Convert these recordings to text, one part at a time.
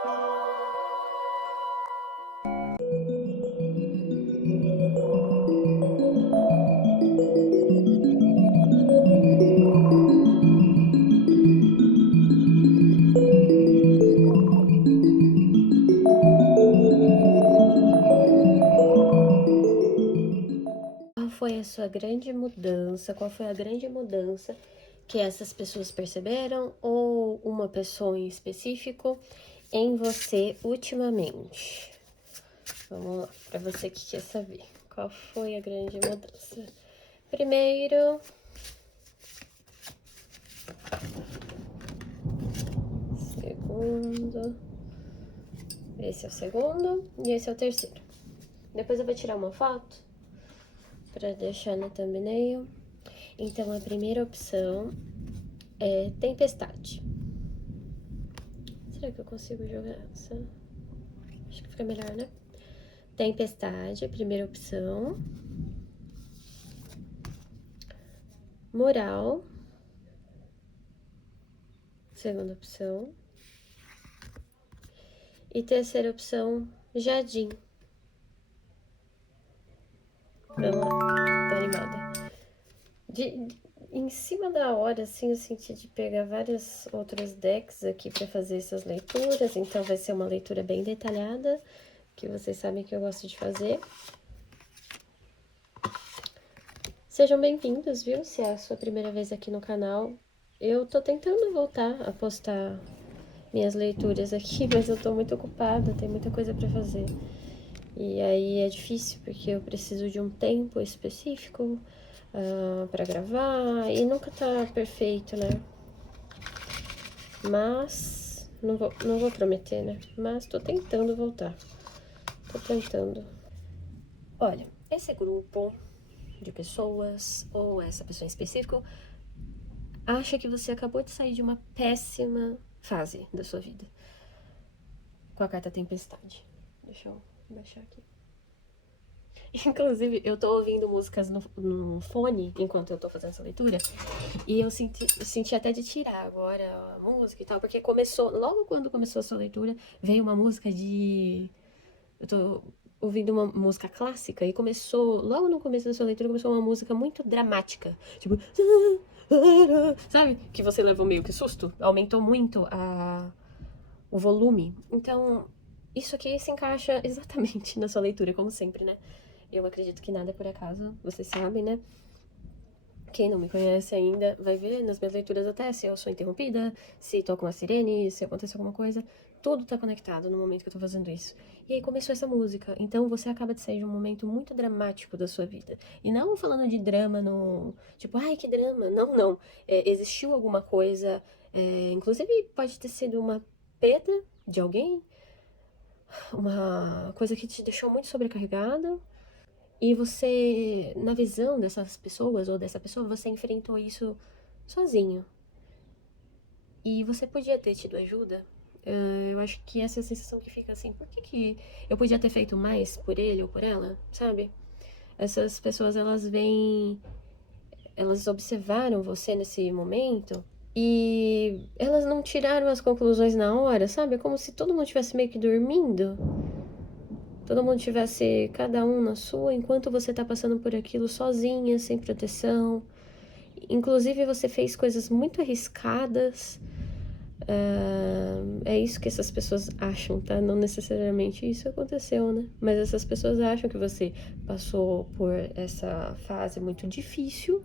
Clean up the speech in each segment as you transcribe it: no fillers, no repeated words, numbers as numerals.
Qual foi a sua grande mudança? Qual foi a grande mudança que essas pessoas perceberam ou uma pessoa em específico em você ultimamente? Vamos lá, para você que quer saber. Qual foi a grande mudança? Primeiro, segundo, esse é o segundo e esse é o terceiro. Depois eu vou tirar uma foto para deixar na thumbnail. Então, a primeira opção é tempestade. Será que eu consigo jogar essa? Acho que fica melhor, né? Tempestade, primeira opção. Moral, segunda opção. E terceira opção, jardim. Vamos lá, tô animada. Em cima da hora, assim, eu senti de pegar vários outros decks aqui pra fazer essas leituras. Então, vai ser uma leitura bem detalhada, que vocês sabem que eu gosto de fazer. Sejam bem-vindos, viu? Se é a sua primeira vez aqui no canal. Eu tô tentando voltar a postar minhas leituras aqui, mas eu tô muito ocupada, tem muita coisa pra fazer. E aí é difícil, porque eu preciso de um tempo específico pra gravar, e nunca tá perfeito, né? Mas, não vou prometer, né? Mas tô tentando voltar. Tô tentando. Olha, esse grupo de pessoas, ou essa pessoa em específico, acha que você acabou de sair de uma péssima fase da sua vida. Com a carta Tempestade. Deixa eu baixar aqui. Inclusive, eu tô ouvindo músicas no fone enquanto eu tô fazendo essa leitura. E eu senti até de tirar agora a música e tal, porque começou, logo quando começou a sua leitura, veio uma música de. Eu tô ouvindo uma música clássica e começou, logo no começo da sua leitura, começou uma música muito dramática. Tipo. Sabe? Que você levou meio que susto. Aumentou muito o volume. Então, isso aqui se encaixa exatamente na sua leitura, como sempre, né? Eu acredito que nada é por acaso, vocês sabem, né? Quem não me conhece ainda vai ver nas minhas leituras até se eu sou interrompida, se toca uma sirene, se acontece alguma coisa. Tudo tá conectado no momento que eu tô fazendo isso. E aí começou essa música. Então você acaba de sair de um momento muito dramático da sua vida. E não falando de drama no. Tipo, ai, que drama. Não, não. Existiu alguma coisa. Inclusive, pode ter sido uma perda de alguém. Uma coisa que te deixou muito sobrecarregada. E você, na visão dessas pessoas ou dessa pessoa, você enfrentou isso sozinho. E você podia ter tido ajuda. Eu acho que essa é a sensação que fica assim, por que eu podia ter feito mais por ele ou por ela, sabe? Essas pessoas, elas observaram você nesse momento e elas não tiraram as conclusões na hora, sabe? É como se todo mundo estivesse meio que dormindo. Todo mundo tivesse cada um na sua, enquanto você tá passando por aquilo sozinha, sem proteção. Inclusive, você fez coisas muito arriscadas. É isso que essas pessoas acham, tá? Não necessariamente isso aconteceu, né? Mas essas pessoas acham que você passou por essa fase muito difícil.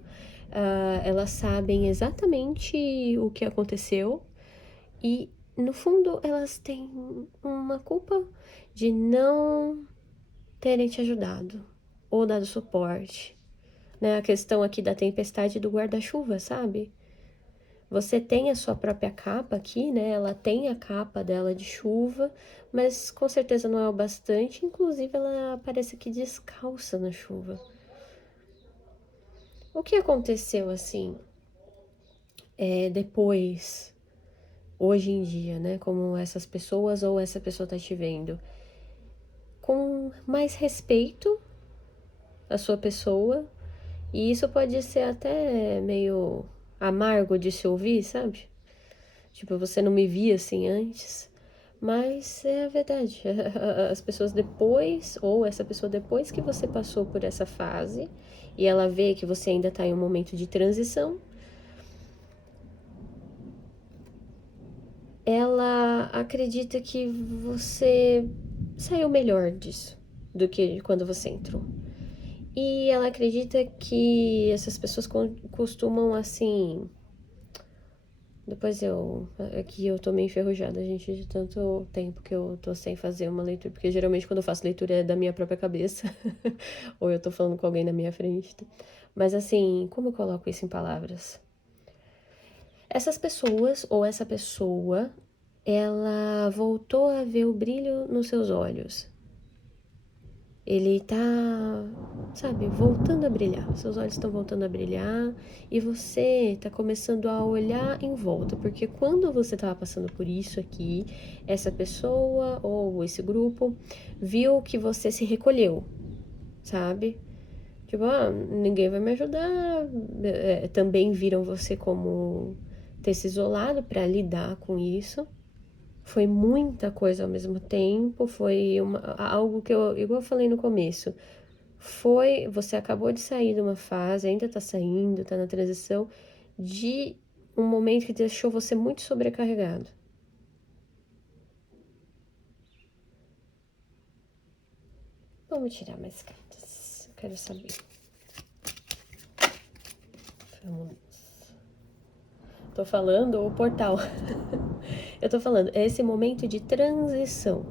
Elas sabem exatamente o que aconteceu. E, no fundo, elas têm uma culpa de não terem te ajudado ou dado suporte, né? A questão aqui da tempestade do guarda-chuva, sabe? Você tem a sua própria capa aqui, né? Ela tem a capa dela de chuva, mas com certeza não é o bastante. Inclusive, ela parece que descalça na chuva. O que aconteceu assim, depois, hoje em dia, né? Como essas pessoas ou essa pessoa tá te vendo? Com mais respeito à sua pessoa. E isso pode ser até meio amargo de se ouvir, sabe? Tipo, você não me via assim antes. Mas é a verdade. As pessoas depois, ou essa pessoa depois que você passou por essa fase, e ela vê que você ainda está em um momento de transição, ela acredita que você saiu melhor disso do que quando você entrou. E ela acredita que essas pessoas costumam assim. Depois eu. Aqui eu tô meio enferrujada, gente, de tanto tempo que eu tô sem fazer uma leitura. Porque geralmente quando eu faço leitura é da minha própria cabeça. Ou eu tô falando com alguém na minha frente. Mas assim, como eu coloco isso em palavras? Essas pessoas, ou essa pessoa, ela voltou a ver o brilho nos seus olhos. Ele tá, sabe, voltando a brilhar. Seus olhos estão voltando a brilhar e você tá começando a olhar em volta, porque quando você tava passando por isso aqui, essa pessoa ou esse grupo viu que você se recolheu, sabe? Tipo, ninguém vai me ajudar. Também viram você como ter se isolado para lidar com isso. Foi muita coisa ao mesmo tempo, foi algo que igual eu falei no começo, você acabou de sair de uma fase, ainda tá saindo, tá na transição, de um momento que deixou você muito sobrecarregado. Vamos tirar mais cartas, eu quero saber. Vamos. Tô falando o portal. Eu tô falando, é esse momento de transição.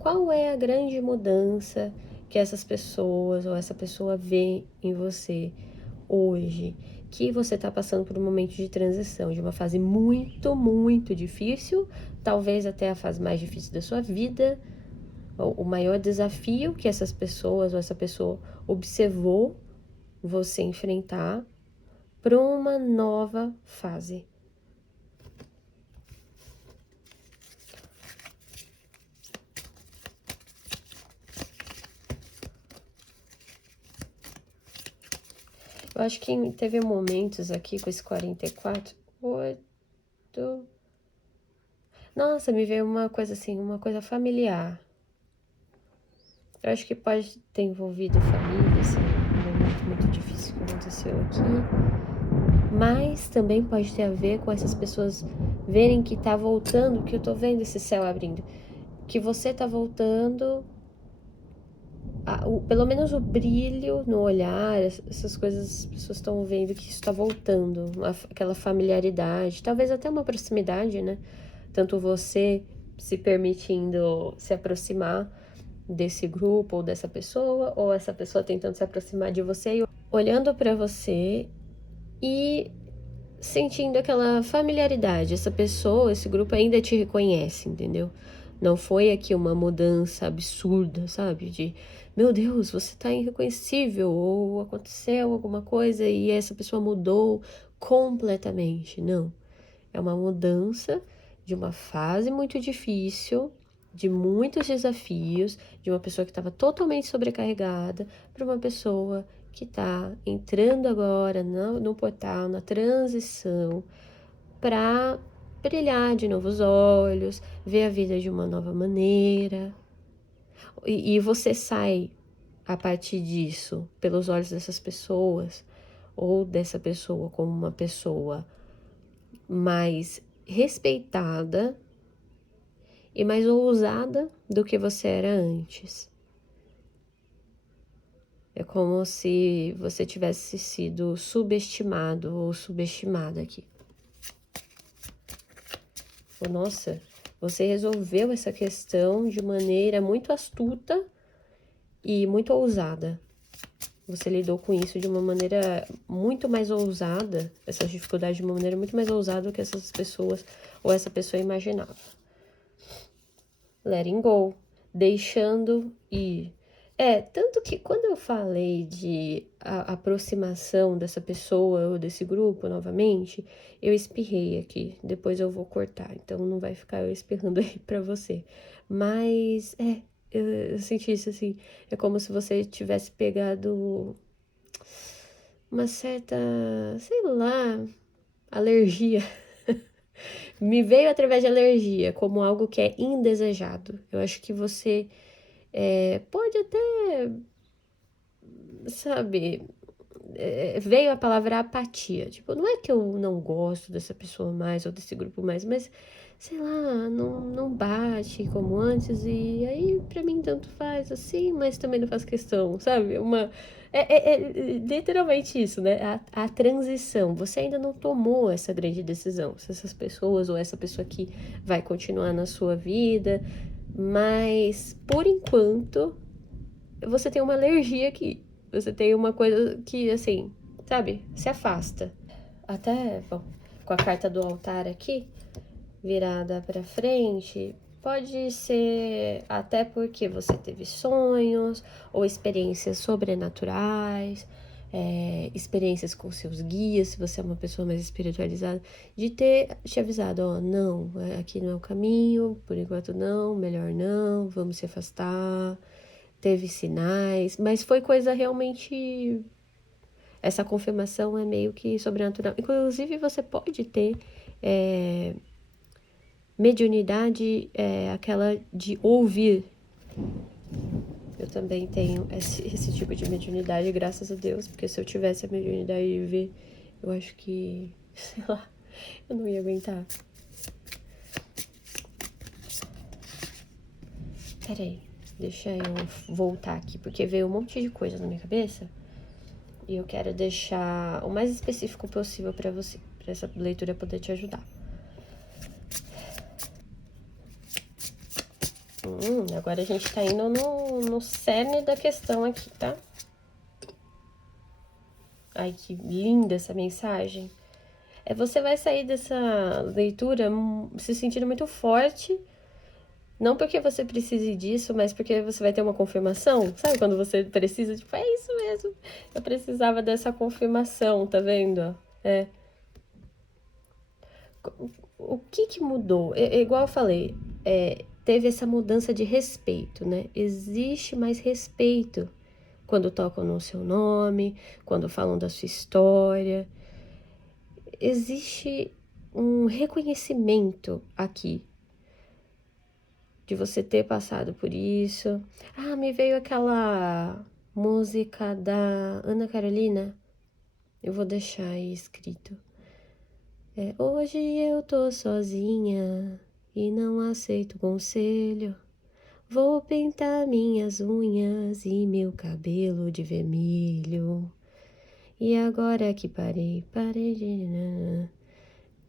Qual é a grande mudança que essas pessoas ou essa pessoa vê em você hoje? Que você tá passando por um momento de transição, de uma fase muito, muito difícil, talvez até a fase mais difícil da sua vida, o maior desafio que essas pessoas ou essa pessoa observou você enfrentar para uma nova fase. Eu acho que teve momentos aqui com esse 44, 8. Nossa, me veio uma coisa assim, uma coisa familiar. Eu acho que pode ter envolvido família, assim, um momento muito difícil que aconteceu aqui. Mas também pode ter a ver com essas pessoas verem que tá voltando, que eu tô vendo esse céu abrindo. Que você tá voltando, pelo menos o brilho no olhar, essas coisas as pessoas estão vendo que isso tá voltando. Aquela familiaridade, talvez até uma proximidade, né? Tanto você se permitindo se aproximar desse grupo ou dessa pessoa, ou essa pessoa tentando se aproximar de você e olhando para você e sentindo aquela familiaridade. Essa pessoa, esse grupo ainda te reconhece, entendeu? Não foi aqui uma mudança absurda, sabe? De, meu Deus, você tá irreconhecível, ou aconteceu alguma coisa e essa pessoa mudou completamente. Não. É uma mudança de uma fase muito difícil, de muitos desafios, de uma pessoa que estava totalmente sobrecarregada, para uma pessoa que está entrando agora no portal, na transição, para brilhar de novos olhos, ver a vida de uma nova maneira. E você sai a partir disso, pelos olhos dessas pessoas, ou dessa pessoa como uma pessoa mais respeitada e mais ousada do que você era antes. É como se você tivesse sido subestimado ou subestimada aqui. Nossa, você resolveu essa questão de maneira muito astuta e muito ousada. Você lidou com isso de uma maneira muito mais ousada, essas dificuldades de uma maneira muito mais ousada do que essas pessoas ou essa pessoa imaginava. Letting go, deixando ir. Tanto que quando eu falei de aproximação dessa pessoa ou desse grupo novamente, eu espirrei aqui, depois eu vou cortar, então não vai ficar eu espirrando aí pra você. Mas, eu senti isso assim, é como se você tivesse pegado uma certa, sei lá, alergia Me veio através de alergia, como algo que é indesejado. Eu acho que você pode até, sabe, veio a palavra apatia. Tipo, não é que eu não gosto dessa pessoa mais ou desse grupo mais, mas sei lá, não bate como antes. E aí, pra mim, tanto faz assim, mas também não faz questão, sabe? É literalmente isso, né? A transição. Você ainda não tomou essa grande decisão. Se essas pessoas ou essa pessoa aqui vai continuar na sua vida, mas por enquanto você tem uma alergia aqui. Você tem uma coisa que, assim, sabe, se afasta. Até, bom, com a carta do altar aqui, virada pra frente, pode ser até porque você teve sonhos ou experiências sobrenaturais, experiências com seus guias, se você é uma pessoa mais espiritualizada, de ter te avisado, ó, não, aqui não é o caminho, por enquanto não, melhor não, vamos se afastar. Teve sinais, mas foi coisa realmente. Essa confirmação é meio que sobrenatural. Inclusive, você pode ter é, mediunidade, aquela de ouvir. Eu também tenho esse tipo de mediunidade, graças a Deus, porque se eu tivesse a mediunidade de ver, eu acho que, sei lá, eu não ia aguentar. Peraí, deixa eu voltar aqui, porque veio um monte de coisa na minha cabeça. E eu quero deixar o mais específico possível para você, para essa leitura poder te ajudar. Agora a gente tá indo no cerne da questão aqui, tá? Ai, que linda essa mensagem. Você vai sair dessa leitura se sentindo muito forte. Não porque você precise disso, mas porque você vai ter uma confirmação. Sabe quando você precisa? Tipo, é isso mesmo. Eu precisava dessa confirmação, tá vendo? O que mudou? Igual eu falei, teve essa mudança de respeito, né? Existe mais respeito quando tocam no seu nome, quando falam da sua história. Existe um reconhecimento aqui de você ter passado por isso. Ah, me veio aquela música da Ana Carolina. Eu vou deixar aí escrito. Hoje eu tô sozinha e não aceito conselho. Vou pintar minhas unhas e meu cabelo de vermelho. E agora que parei de...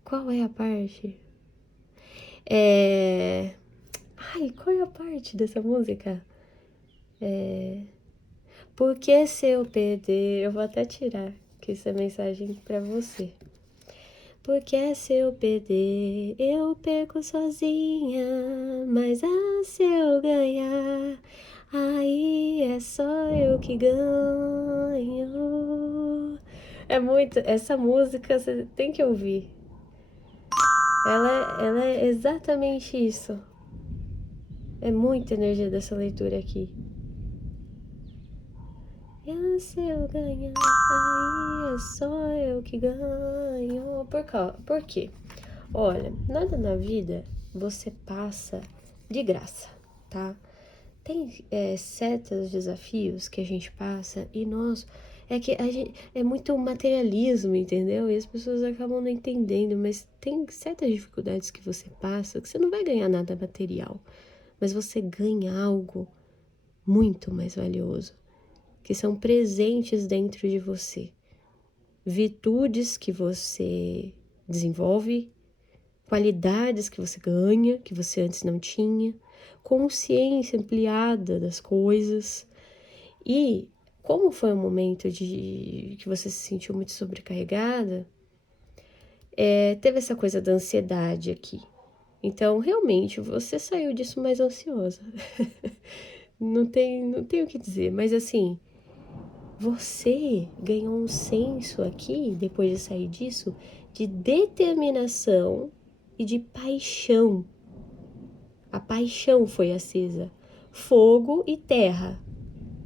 Qual é a parte? Ai, qual é a parte dessa música? Porque se eu perder... Eu vou até tirar que essa mensagem pra você. Porque se eu perder, eu perco sozinha. Mas se eu ganhar, aí é só eu que ganho. É muito. Essa música você tem que ouvir. Ela é exatamente isso. É muita energia dessa leitura aqui. E se eu ganhar, aí é só eu que ganho. Por quê? Olha, nada na vida você passa de graça, tá? Tem certos desafios que a gente passa e nós... É que a gente, é muito materialismo, entendeu? E as pessoas acabam não entendendo, mas tem certas dificuldades que você passa que você não vai ganhar nada material, mas você ganha algo muito mais valioso, que são presentes dentro de você, virtudes que você desenvolve, qualidades que você ganha, que você antes não tinha, consciência ampliada das coisas. E como foi um momento de que você se sentiu muito sobrecarregada, teve essa coisa da ansiedade aqui. Então, realmente, você saiu disso mais ansiosa. não tem o que dizer, mas assim, você ganhou um senso aqui, depois de sair disso, de determinação e de paixão. A paixão foi acesa. Fogo e terra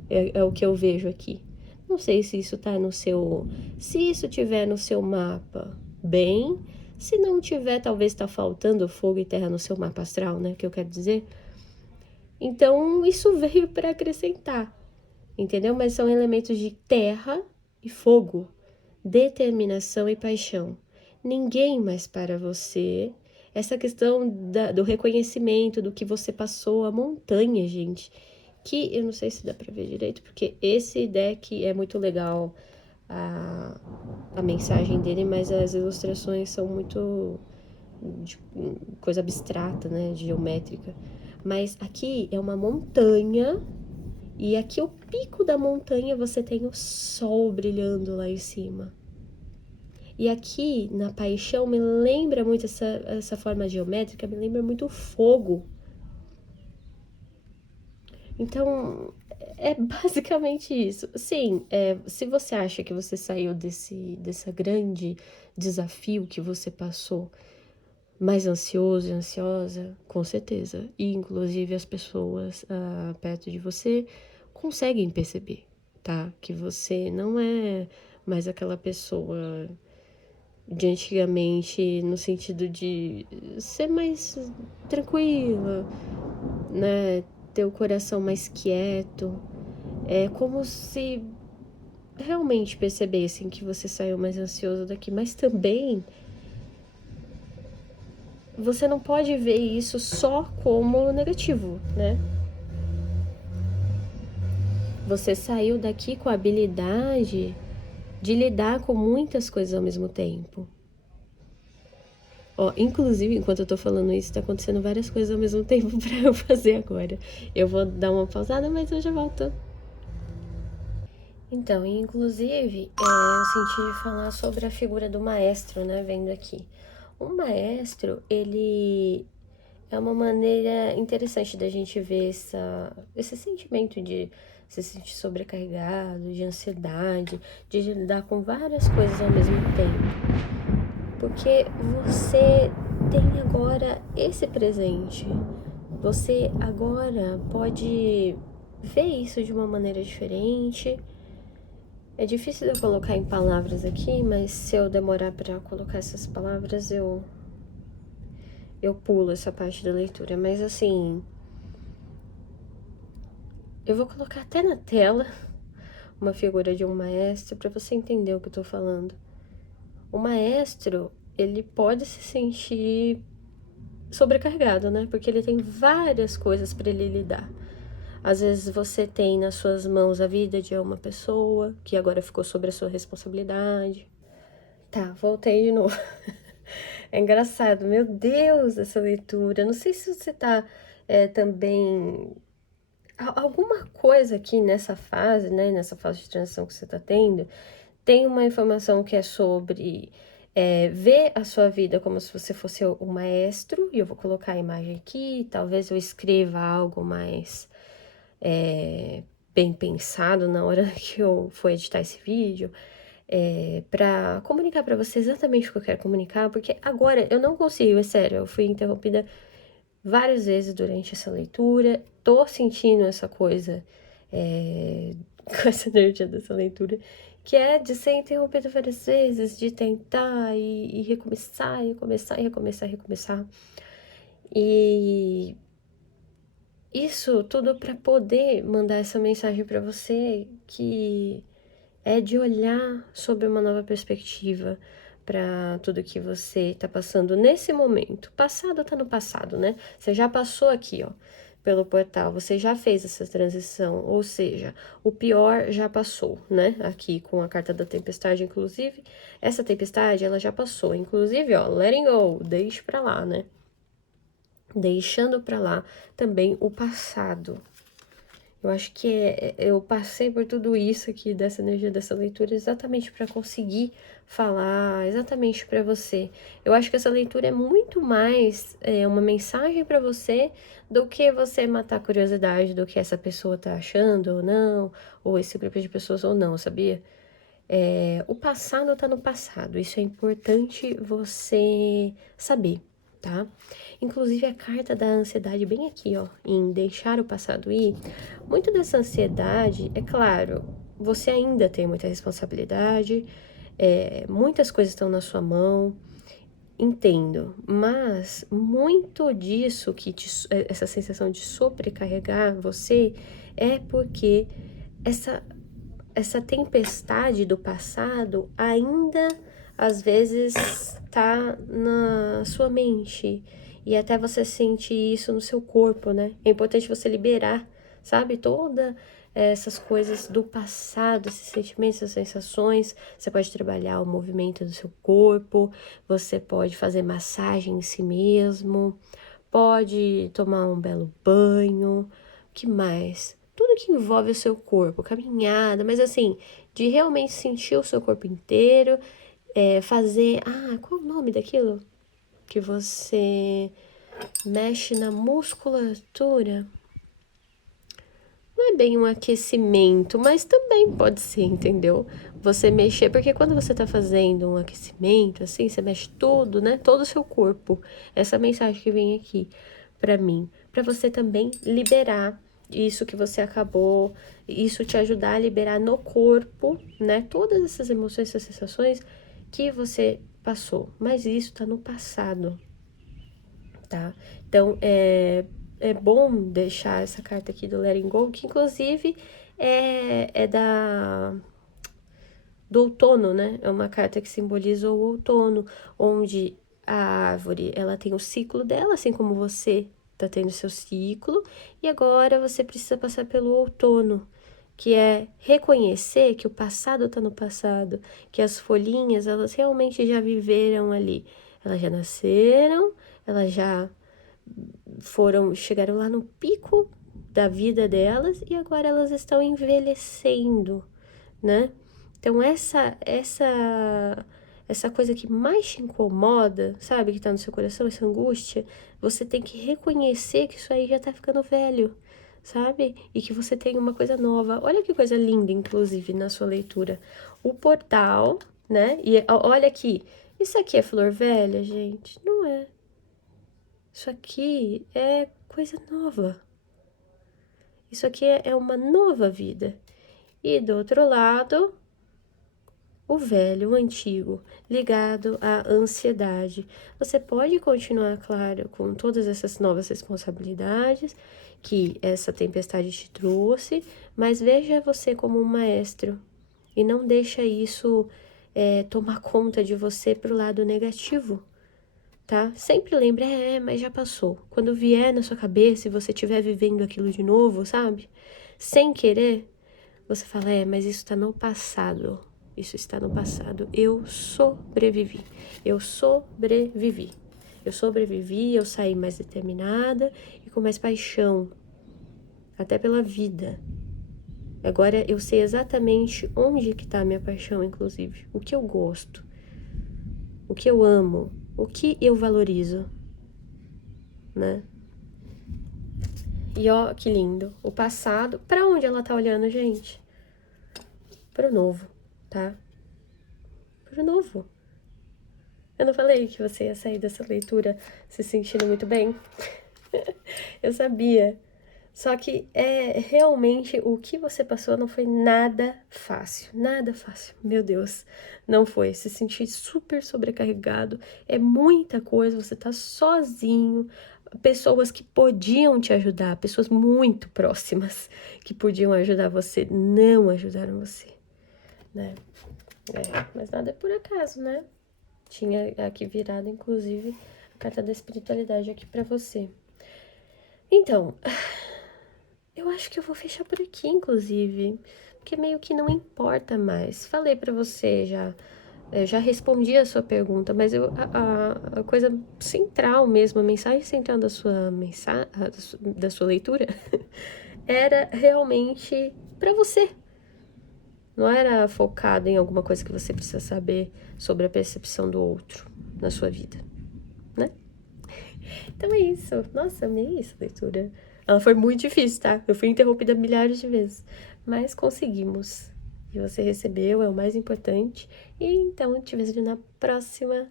é o que eu vejo aqui. Não sei se isso tá no seu... Se isso tiver no seu mapa, bem. Se não tiver, talvez tá faltando fogo e terra no seu mapa astral, né? Que eu quero dizer. Então, isso veio para acrescentar, entendeu? Mas são elementos de terra e fogo, determinação e paixão. Ninguém mais para você. Essa questão do reconhecimento do que você passou, a montanha, gente. Que eu não sei se dá para ver direito, porque esse deck é muito legal, a, a mensagem dele, mas as ilustrações são muito de coisa abstrata, né? Geométrica. Mas aqui é uma montanha. E aqui o pico da montanha você tem o sol brilhando lá em cima. E aqui na paixão me lembra muito essa forma geométrica, me lembra muito o fogo. Então é basicamente isso. Sim, se você acha que você saiu desse grande desafio que você passou mais ansioso e ansiosa, com certeza. E inclusive as pessoas perto de você conseguem perceber, tá? Que você não é mais aquela pessoa de antigamente, no sentido de ser mais tranquila, né? Ter o coração mais quieto. É como se realmente percebessem que você saiu mais ansioso daqui, mas também você não pode ver isso só como negativo, né? Você saiu daqui com a habilidade de lidar com muitas coisas ao mesmo tempo. Ó, inclusive, enquanto eu tô falando isso, tá acontecendo várias coisas ao mesmo tempo pra eu fazer agora. Eu vou dar uma pausada, mas eu já volto. Então, inclusive, eu senti falar sobre a figura do maestro, né, vendo aqui. O maestro, ele é uma maneira interessante da gente ver esse sentimento de se sentir sobrecarregado, de ansiedade, de lidar com várias coisas ao mesmo tempo. Porque você tem agora esse presente. Você agora pode ver isso de uma maneira diferente. É difícil de eu colocar em palavras aqui, mas se eu demorar para colocar essas palavras, eu pulo essa parte da leitura. Mas assim, eu vou colocar até na tela uma figura de um maestro para você entender o que eu tô falando. O maestro, ele pode se sentir sobrecarregado, né? Porque ele tem várias coisas para ele lidar. Às vezes você tem nas suas mãos a vida de uma pessoa que agora ficou sobre a sua responsabilidade. Tá, voltei de novo. É engraçado, meu Deus, essa leitura. Não sei se você tá também. Alguma coisa aqui nessa fase, né? Nessa fase de transição que você tá tendo, tem uma informação que é sobre ver a sua vida como se você fosse o maestro, e eu vou colocar a imagem aqui, talvez eu escreva algo mais bem pensado na hora que eu for editar esse vídeo, para comunicar para você exatamente o que eu quero comunicar, porque agora eu não consigo, é sério, eu fui interrompida várias vezes durante essa leitura, tô sentindo essa coisa, com essa energia dessa leitura, que é de ser interrompida várias vezes, de tentar e recomeçar, e recomeçar, e recomeçar, e recomeçar. E isso tudo para poder mandar essa mensagem para você, que é de olhar sobre uma nova perspectiva para tudo que você está passando nesse momento. Passado tá no passado, né? Você já passou aqui, ó, pelo portal, você já fez essa transição, ou seja, o pior já passou, né? Aqui com a carta da tempestade, inclusive, essa tempestade ela já passou, inclusive, ó, letting go, deixe para lá, né? Deixando para lá também o passado. Eu acho que eu passei por tudo isso aqui, dessa energia, dessa leitura, exatamente para conseguir falar exatamente para você. Eu acho que essa leitura é muito mais uma mensagem para você do que você matar a curiosidade do que essa pessoa tá achando ou não, ou esse grupo de pessoas ou não, sabia? O passado tá no passado, isso é importante você saber, tá? Inclusive a carta da ansiedade bem aqui, ó, em deixar o passado ir. Muito dessa ansiedade, é claro, você ainda tem muita responsabilidade, muitas coisas estão na sua mão, entendo, mas muito disso essa sensação de sobrecarregar você é porque essa essa tempestade do passado ainda às vezes tá na sua mente e até você sentir isso no seu corpo, né? É importante você liberar, sabe? Toda essas coisas do passado, esses sentimentos, essas sensações. Você pode trabalhar o movimento do seu corpo, você pode fazer massagem em si mesmo, pode tomar um belo banho. O que mais? Tudo que envolve o seu corpo, caminhada, mas assim, de realmente sentir o seu corpo inteiro, fazer. Ah, qual é o nome daquilo? Que você mexe na musculatura. Não é bem um aquecimento, mas também pode ser, entendeu? Você mexer, porque quando você tá fazendo um aquecimento, assim, você mexe tudo, né? Todo o seu corpo. Essa mensagem que vem aqui pra mim, pra você também liberar isso que você acabou, isso te ajudar a liberar no corpo, né? Todas essas emoções, essas sensações que você passou. Mas isso tá no passado, tá? Então, é bom deixar essa carta aqui do Letting Go, que inclusive é do outono, né? É uma carta que simboliza o outono, onde a árvore, ela tem o ciclo dela, assim como você tá tendo seu ciclo, e agora você precisa passar pelo outono, que é reconhecer que o passado tá no passado, que as folhinhas, elas realmente já viveram ali. Elas já nasceram, elas já chegaram lá no pico da vida delas e agora elas estão envelhecendo, né? Então essa coisa que mais te incomoda, sabe, que tá no seu coração, essa angústia, você tem que reconhecer que isso aí já tá ficando velho, sabe? E que você tem uma coisa nova. Olha que coisa linda, inclusive, na sua leitura. O portal, né? E olha aqui, isso aqui é flor velha, gente? Não é. Isso aqui é coisa nova. Isso aqui é uma nova vida. E do outro lado, o velho, o antigo, ligado à ansiedade. Você pode continuar, claro, com todas essas novas responsabilidades que essa tempestade te trouxe, mas veja você como um maestro e não deixa isso tomar conta de você pro lado negativo. Tá? Sempre lembre, mas já passou. Quando vier na sua cabeça e você estiver vivendo aquilo de novo, sabe? Sem querer, você fala, mas isso está no passado. Isso está no passado. Eu sobrevivi. Eu sobrevivi. Eu sobrevivi, eu saí mais determinada e com mais paixão. Até pela vida. Agora eu sei exatamente onde que tá a minha paixão, inclusive. O que eu gosto. O que eu amo. O que eu valorizo, né? E ó, que lindo. O passado. Pra onde ela tá olhando, gente? Pro novo, tá? Pro novo. Eu não falei que você ia sair dessa leitura se sentindo muito bem? Eu sabia. Só que realmente o que você passou não foi nada fácil. Nada fácil. Meu Deus, não foi. Se sentir super sobrecarregado. É muita coisa, você tá sozinho. Pessoas que podiam te ajudar, pessoas muito próximas que podiam ajudar você, não ajudaram você, né? Mas nada é por acaso, né? Tinha aqui virado, inclusive, a carta da espiritualidade aqui pra você. Então, eu acho que eu vou fechar por aqui, inclusive, porque meio que não importa mais. Falei pra você já, já respondi a sua pergunta, mas a coisa central mesmo, a mensagem central da sua da sua leitura era realmente pra você. Não era focado em alguma coisa que você precisa saber sobre a percepção do outro na sua vida, né? Então é isso. Nossa, amei essa leitura. Ela foi muito difícil, tá? Eu fui interrompida milhares de vezes, mas conseguimos. E você recebeu, é o mais importante. E então, te vejo na próxima.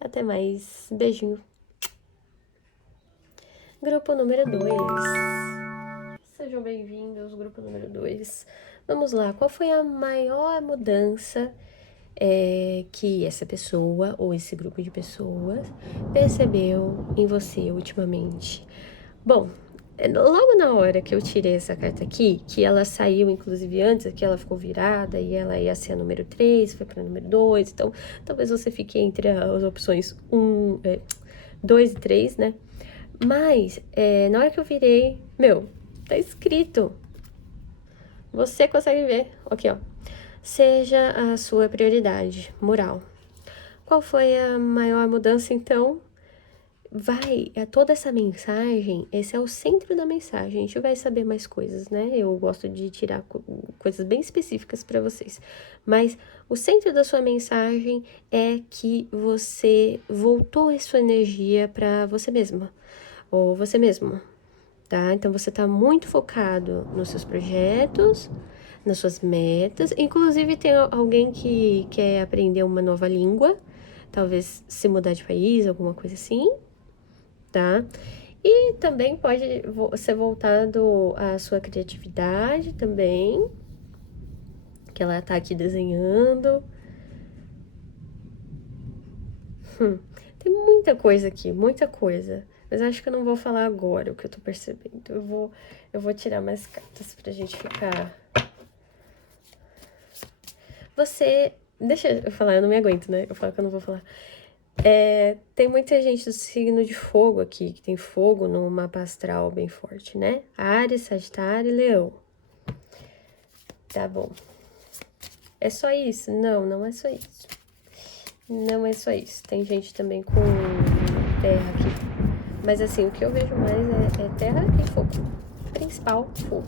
Até mais. Beijinho. Grupo número 2. Sejam bem-vindos, grupo número 2. Vamos lá, qual foi a maior mudança que essa pessoa ou esse grupo de pessoas percebeu em você ultimamente? Bom, logo na hora que eu tirei essa carta aqui, que ela saiu, inclusive antes, que ela ficou virada e ela ia ser a número 3, foi para número 2, então talvez você fique entre as opções 2 e 3, né? Mas, na hora que eu virei, tá escrito. Você consegue ver, aqui ó. Seja a sua prioridade moral. Qual foi a maior mudança, então? Toda essa mensagem, esse é o centro da mensagem. A gente vai saber mais coisas, né? Eu gosto de tirar coisas bem específicas para vocês. Mas o centro da sua mensagem é que você voltou a sua energia para você mesma, ou você mesmo, tá? Então você tá muito focado nos seus projetos, nas suas metas. Inclusive, tem alguém que quer aprender uma nova língua, talvez se mudar de país, alguma coisa assim, tá? E também pode ser voltado à sua criatividade também, que ela tá aqui desenhando. Tem muita coisa aqui, muita coisa. Mas acho que eu não vou falar agora o que eu tô percebendo. Eu vou tirar mais cartas pra gente ficar. Deixa eu falar, eu não me aguento, né? Eu falo que eu não vou falar. Tem muita gente do signo de fogo aqui, que tem fogo no mapa astral bem forte, né? Áries, Sagitário e Leão. Tá bom. É só isso? Não, não é só isso. Não é só isso. Tem gente também com terra aqui. Mas assim, o que eu vejo mais é terra e fogo. Principal, fogo.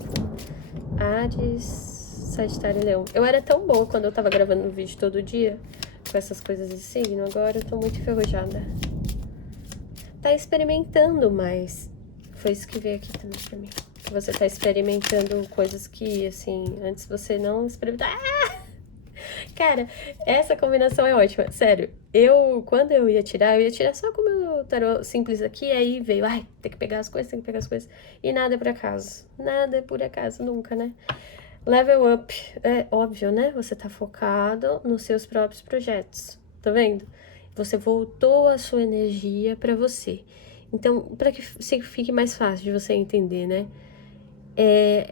Ares, Sagitário e Leão. Eu era tão boa quando eu tava gravando um vídeo todo dia, com essas coisas de signo, agora eu tô muito enferrujada. Tá experimentando mais. Foi isso que veio aqui também pra mim. Você tá experimentando coisas que, assim, antes você não experimentava. Cara, essa combinação é ótima. Sério, quando eu ia tirar só com o meu tarô simples aqui, aí veio, tem que pegar as coisas, tem que pegar as coisas. E nada é por acaso. Nada é por acaso, nunca, né? Level up, é óbvio, né? Você tá focado nos seus próprios projetos, tá vendo? Você voltou a sua energia pra você. Então, para que fique mais fácil de você entender, né?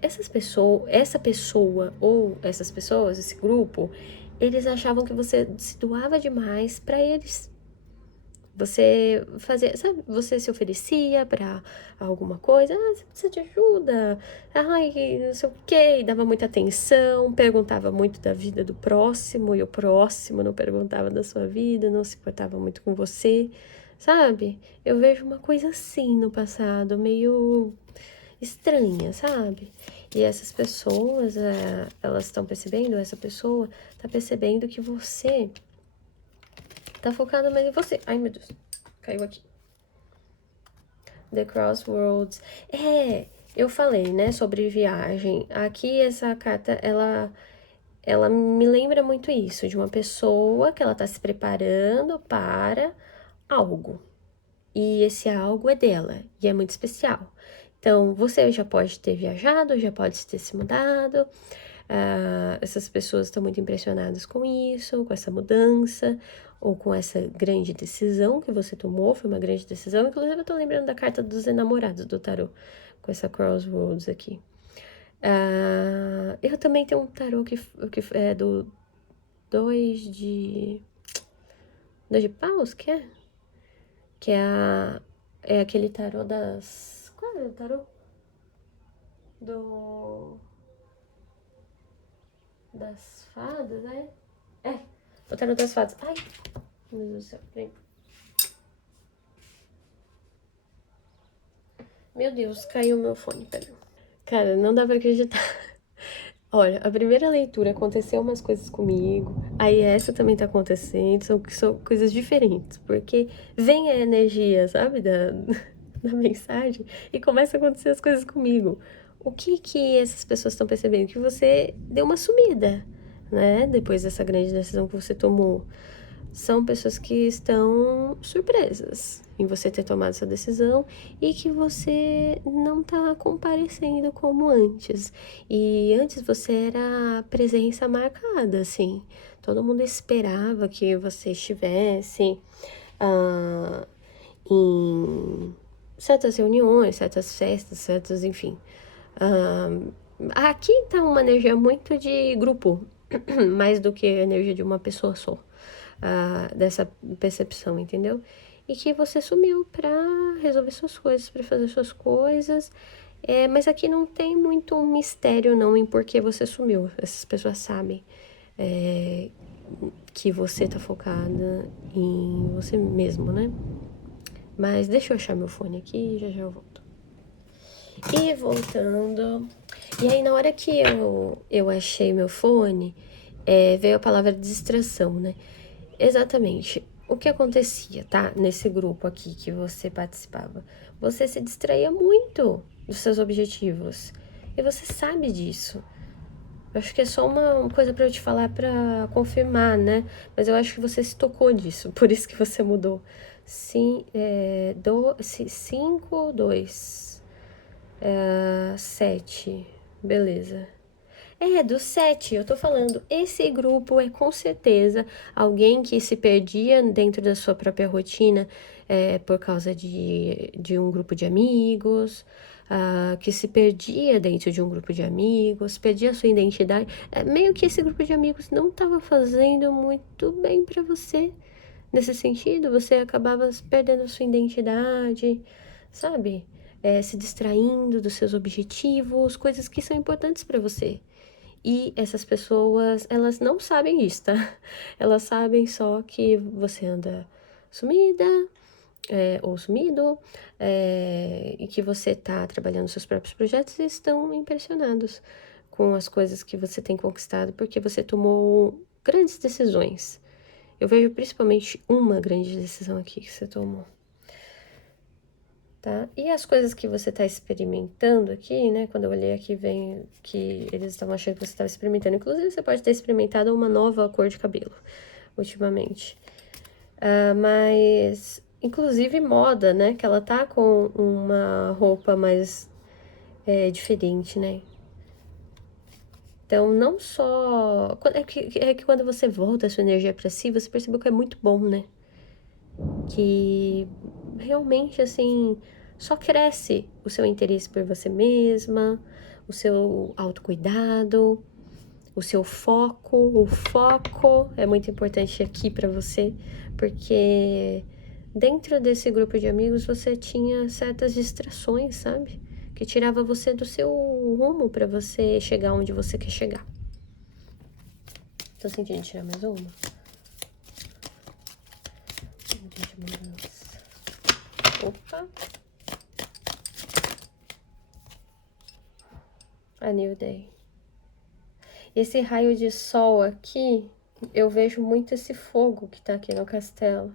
Essa pessoa ou essas pessoas, esse grupo, eles achavam que você se doava demais pra eles. Você fazia, sabe, você se oferecia pra alguma coisa, você precisa de ajuda, não sei o quê, e dava muita atenção, perguntava muito da vida do próximo, e o próximo não perguntava da sua vida, não se importava muito com você, sabe? Eu vejo uma coisa assim no passado, meio estranha, sabe? E essas pessoas, elas estão percebendo, essa pessoa tá percebendo que você tá focado mais em você. Ai, meu Deus, caiu aqui. The Crossroads. Eu falei, né, sobre viagem. Aqui, essa carta, ela me lembra muito isso, de uma pessoa que ela tá se preparando para algo. E esse algo é dela, e é muito especial. Então, você já pode ter viajado, já pode ter se mudado. Essas pessoas estão muito impressionadas com isso, com essa mudança, ou com essa grande decisão que você tomou. Foi uma grande decisão. Inclusive, eu tô lembrando da carta dos enamorados do tarô, com essa Crossroads aqui. Eu também tenho um tarô que é do 2 de paus, que é? Que é aquele tarô das... Qual é o tarô? Das fadas, né? O tarô das fadas. Ai, meu Deus do céu, vem. Meu Deus, caiu meu fone, pera. Cara, não dá pra acreditar. Olha, a primeira leitura aconteceu umas coisas comigo, aí essa também tá acontecendo, são coisas diferentes, porque vem a energia, sabe, da mensagem, e começa a acontecer as coisas comigo. O que essas pessoas estão percebendo? Que você deu uma sumida, né, depois dessa grande decisão que você tomou. são pessoas que estão surpresas em você ter tomado essa decisão e que você não tá comparecendo como antes. E antes você era presença marcada, assim. Todo mundo esperava que você estivesse ah, em certas reuniões, certas festas, certas, enfim. Ah, aqui tá uma energia muito de grupo, mais do que a energia de uma pessoa só, dessa percepção, entendeu? E que você sumiu pra resolver suas coisas, pra fazer suas coisas. Mas aqui não tem muito um mistério, não, em por que você sumiu. Essas pessoas sabem que você tá focada em você mesmo, né? Mas deixa eu achar meu fone aqui e já já eu volto. E voltando. E aí, na hora que eu achei meu fone, veio a palavra distração, né? Exatamente. O que acontecia, tá? Nesse grupo aqui que você participava. Você se distraía muito dos seus objetivos. E você sabe disso. Eu acho que é só uma coisa pra eu te falar pra confirmar, né? Mas eu acho que você se tocou disso, por isso que você mudou. Sim, 5, 2, 7, beleza. Do 7, eu tô falando. Esse grupo é com certeza alguém que se perdia dentro da sua própria rotina por causa de um grupo de amigos, que se perdia dentro de um grupo de amigos, perdia a sua identidade. Meio que esse grupo de amigos não estava fazendo muito bem para você. Nesse sentido, você acabava perdendo a sua identidade, sabe? Se distraindo dos seus objetivos, coisas que são importantes para você. E essas pessoas, elas não sabem isso, tá? Elas sabem só que você anda sumida, ou sumido, e que você tá trabalhando seus próprios projetos e estão impressionados com as coisas que você tem conquistado, porque você tomou grandes decisões. Eu vejo principalmente uma grande decisão aqui que você tomou. Tá? E as coisas que você está experimentando aqui, né? Quando eu olhei aqui, vem que eles estavam achando que você estava experimentando. Inclusive, você pode ter experimentado uma nova cor de cabelo, ultimamente. Mas, inclusive, moda, né? Que ela tá com uma roupa mais diferente, né? Então, não só... É que quando você volta a sua energia pra si, você percebeu que é muito bom, né? Que realmente, assim, só cresce o seu interesse por você mesma, o seu autocuidado, o seu foco. O foco é muito importante aqui para você, porque dentro desse grupo de amigos você tinha certas distrações, sabe? Que tirava você do seu rumo para você chegar onde você quer chegar. Tô sentindo tirar mais uma? Opa! A New Day. Esse raio de sol aqui, eu vejo muito esse fogo que tá aqui no castelo.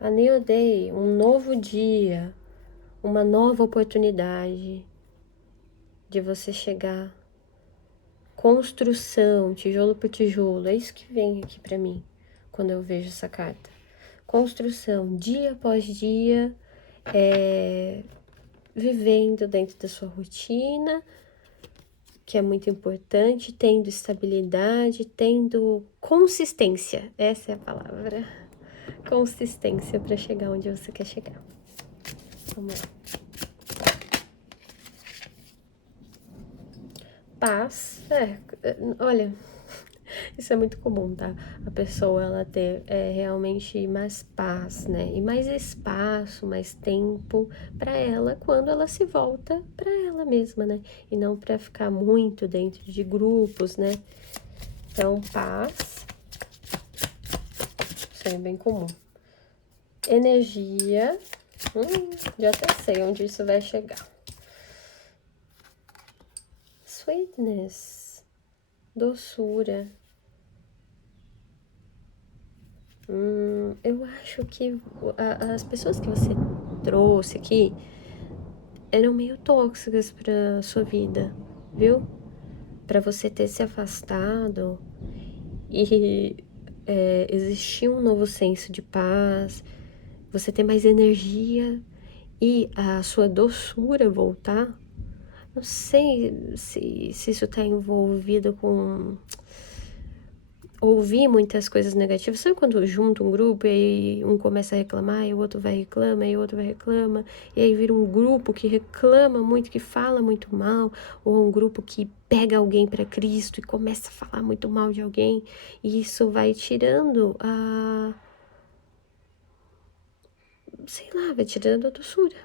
A New Day, um novo dia, uma nova oportunidade de você chegar. Construção, tijolo por tijolo, é isso que vem aqui pra mim quando eu vejo essa carta. Construção, dia após dia, vivendo dentro da sua rotina, que é muito importante, tendo estabilidade, tendo consistência, essa é a palavra. Consistência para chegar onde você quer chegar. Vamos lá. Paz, olha, isso é muito comum, tá? A pessoa, ela ter realmente mais paz, né? E mais espaço, mais tempo para ela quando ela se volta para ela mesma, né? E não para ficar muito dentro de grupos, né? Então, paz, isso é bem comum. Energia, já até sei onde isso vai chegar. Sweetness, doçura. Eu acho que as pessoas que você trouxe aqui eram meio tóxicas pra sua vida, viu? Pra você ter se afastado e existir um novo senso de paz, você ter mais energia e a sua doçura voltar. Não sei se isso está envolvido com ouvir muitas coisas negativas. Sabe quando junta um grupo e aí um começa a reclamar e o outro vai reclama e o outro vai reclama, e aí vira um grupo que reclama muito, que fala muito mal, ou um grupo que pega alguém para Cristo e começa a falar muito mal de alguém, e isso vai tirando sei lá, vai tirando a doçura.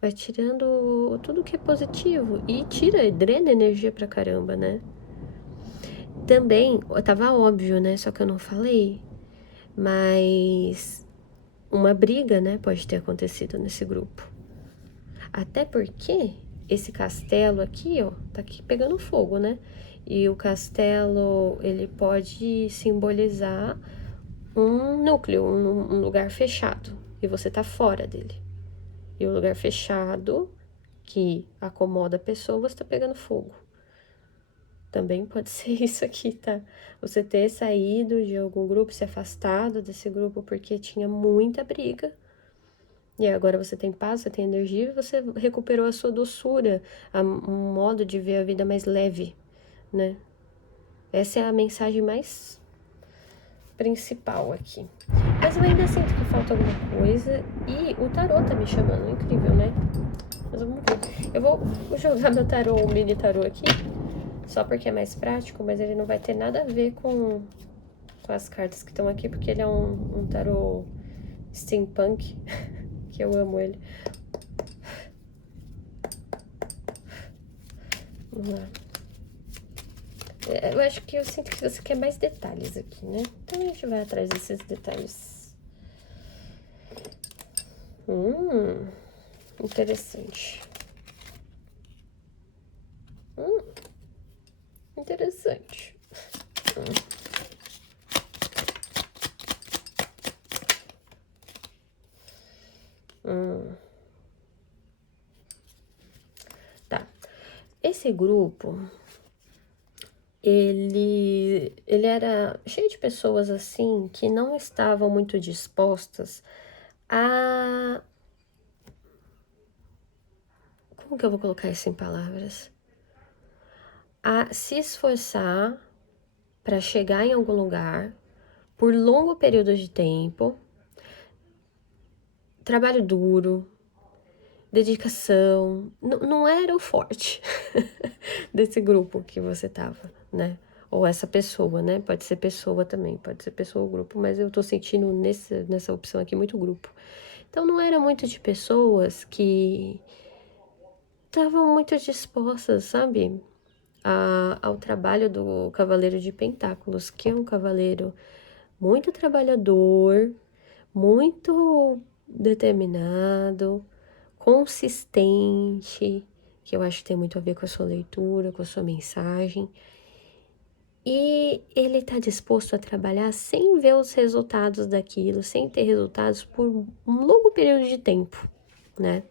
Vai tirando tudo que é positivo e drena energia pra caramba, né? Também, tava óbvio, né? Só que eu não falei, mas uma briga, né, pode ter acontecido nesse grupo. Até porque esse castelo aqui, ó, tá aqui pegando fogo, né? E o castelo, ele pode simbolizar um núcleo, um lugar fechado, e você tá fora dele. E o lugar fechado, que acomoda pessoas, tá pegando fogo. Também pode ser isso aqui, tá? Você ter saído de algum grupo, se afastado desse grupo porque tinha muita briga. E agora você tem paz, você tem energia e você recuperou a sua doçura, um modo de ver a vida mais leve, né? Essa é a mensagem mais principal aqui. Mas eu ainda sinto que falta alguma coisa e o tarô tá me chamando, incrível, né? Mas vamos ver. Eu vou jogar meu tarô, o mini tarô aqui, só porque é mais prático, mas ele não vai ter nada a ver com as cartas que estão aqui, porque ele é um tarô steampunk, que eu amo ele. Vamos lá. Eu acho que eu sinto que você quer mais detalhes aqui, né? Então a gente vai atrás desses detalhes. Interessante. Interessante. Tá. Esse grupo, ele era cheio de pessoas assim que não estavam muito dispostas a... Como que eu vou colocar isso em palavras? A se esforçar para chegar em algum lugar por longo período de tempo, trabalho duro, dedicação, não era o forte desse grupo que você tava, né? Ou essa pessoa, né? Pode ser pessoa também, pode ser pessoa ou grupo, mas eu tô sentindo nessa opção aqui muito grupo. Então não era muito de pessoas que estavam muito dispostas, sabe? Ao trabalho do Cavaleiro de Pentáculos, que é um cavaleiro muito trabalhador, muito determinado, consistente, que eu acho que tem muito a ver com a sua leitura, com a sua mensagem. E ele está disposto a trabalhar sem ver os resultados daquilo, sem ter resultados por um longo período de tempo, né?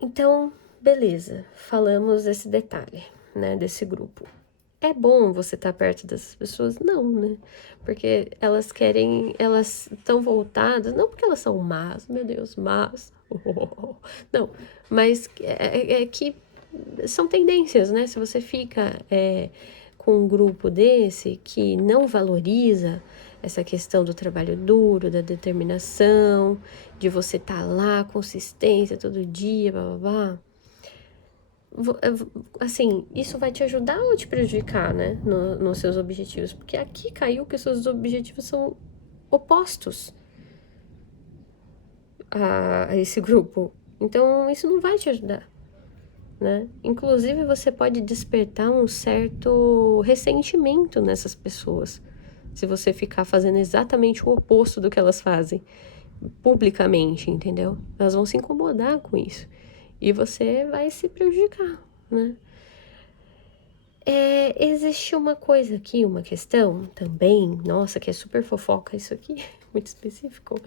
Então, beleza, falamos desse detalhe, né, desse grupo. É bom você estar perto dessas pessoas? Não, né? Porque elas estão voltadas, não porque elas são más, meu Deus, más, não, mas é que são tendências, né? Se você fica com um grupo desse que não valoriza essa questão do trabalho duro, da determinação, de você estar lá, consistência todo dia, blá blá blá, assim, isso vai te ajudar ou te prejudicar, né, nos seus objetivos? Porque aqui caiu que os seus objetivos são opostos a esse grupo. Então, isso não vai te ajudar, né? Inclusive, você pode despertar um certo ressentimento nessas pessoas, se você ficar fazendo exatamente o oposto do que elas fazem, publicamente, entendeu? Elas vão se incomodar com isso. E você vai se prejudicar, né? Existe uma coisa aqui, uma questão também, nossa, que é super fofoca isso aqui, muito específico,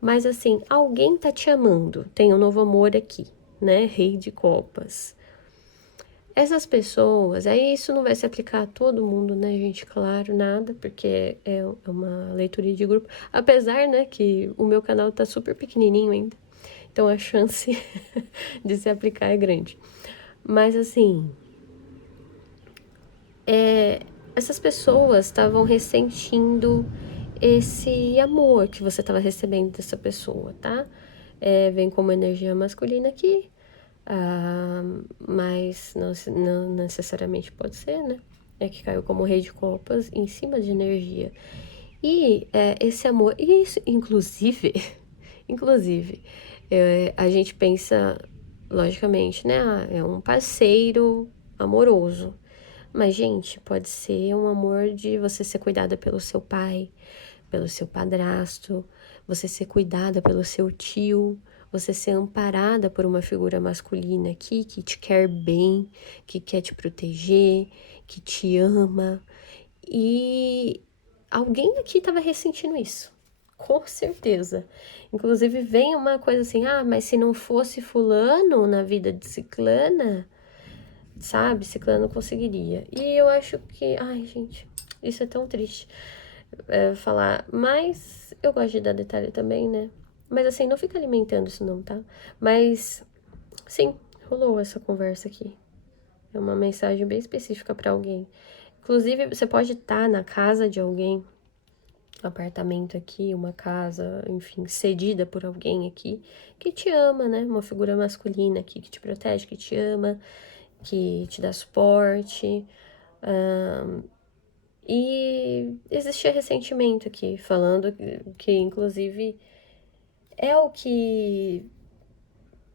mas assim, alguém tá te amando, tem um novo amor aqui, né, Rei de Copas. Essas pessoas, aí isso não vai se aplicar a todo mundo, né, gente? Claro, nada, porque é uma leitura de grupo. Apesar, né, que o meu canal tá super pequenininho ainda, então a chance de se aplicar é grande. Mas, assim, essas pessoas estavam ressentindo esse amor que você estava recebendo dessa pessoa, tá? Vem como energia masculina aqui, mas não necessariamente pode ser, né? É que caiu como rei de copas em cima de energia. E esse amor, e isso, inclusive, a gente pensa, logicamente, né? É um parceiro amoroso. Mas, gente, pode ser um amor de você ser cuidada pelo seu pai, pelo seu padrasto, você ser cuidada pelo seu tio, você ser amparada por uma figura masculina aqui que te quer bem, que quer te proteger, que te ama. E alguém aqui estava ressentindo isso. Com certeza. Inclusive, vem uma coisa assim: ah, mas se não fosse Fulano na vida de Ciclana, sabe? Ciclano conseguiria. E eu acho que, ai, gente, isso é tão triste falar. Mas eu gosto de dar detalhe também, né? Mas assim, não fica alimentando isso não, tá? Mas sim, rolou essa conversa aqui. É uma mensagem bem específica para alguém. Inclusive, você pode estar na casa de alguém, um apartamento aqui, uma casa, enfim, cedida por alguém aqui que te ama, né? Uma figura masculina aqui que te protege, que te ama, que te dá suporte. E existia ressentimento aqui, falando que inclusive é o que.